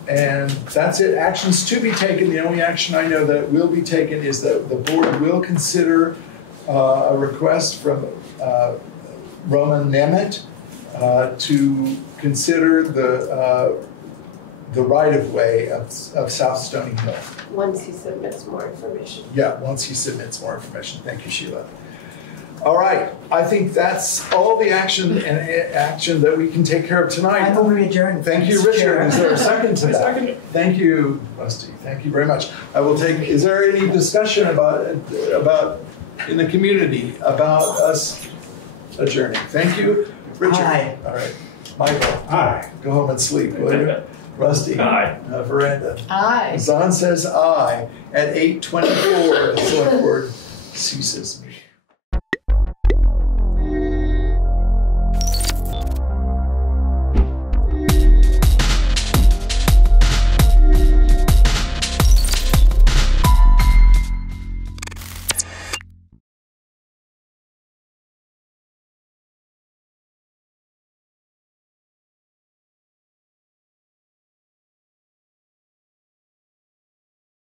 and that's it. Actions to be taken. The only action I know that will be taken is that the board will consider a request from Roman Nemeth to consider the right-of-way of South Stony Hill. Once he submits more information. Yeah, once he submits more information. Thank you, Sheila. All right, I think that's all the action that we can take care of tonight. I move we adjourn. Thank you, Richard. Is there a second to that? Second. Thank you, Rusty. Thank you very much. I will take. Is there any discussion about in the community about us adjourning? Thank you, Richard. Aye. All right, Michael. Aye. Go home and sleep, will you? Rusty. Aye. Veranda. Aye. Zahn says aye. At 8:24, the select board ceases.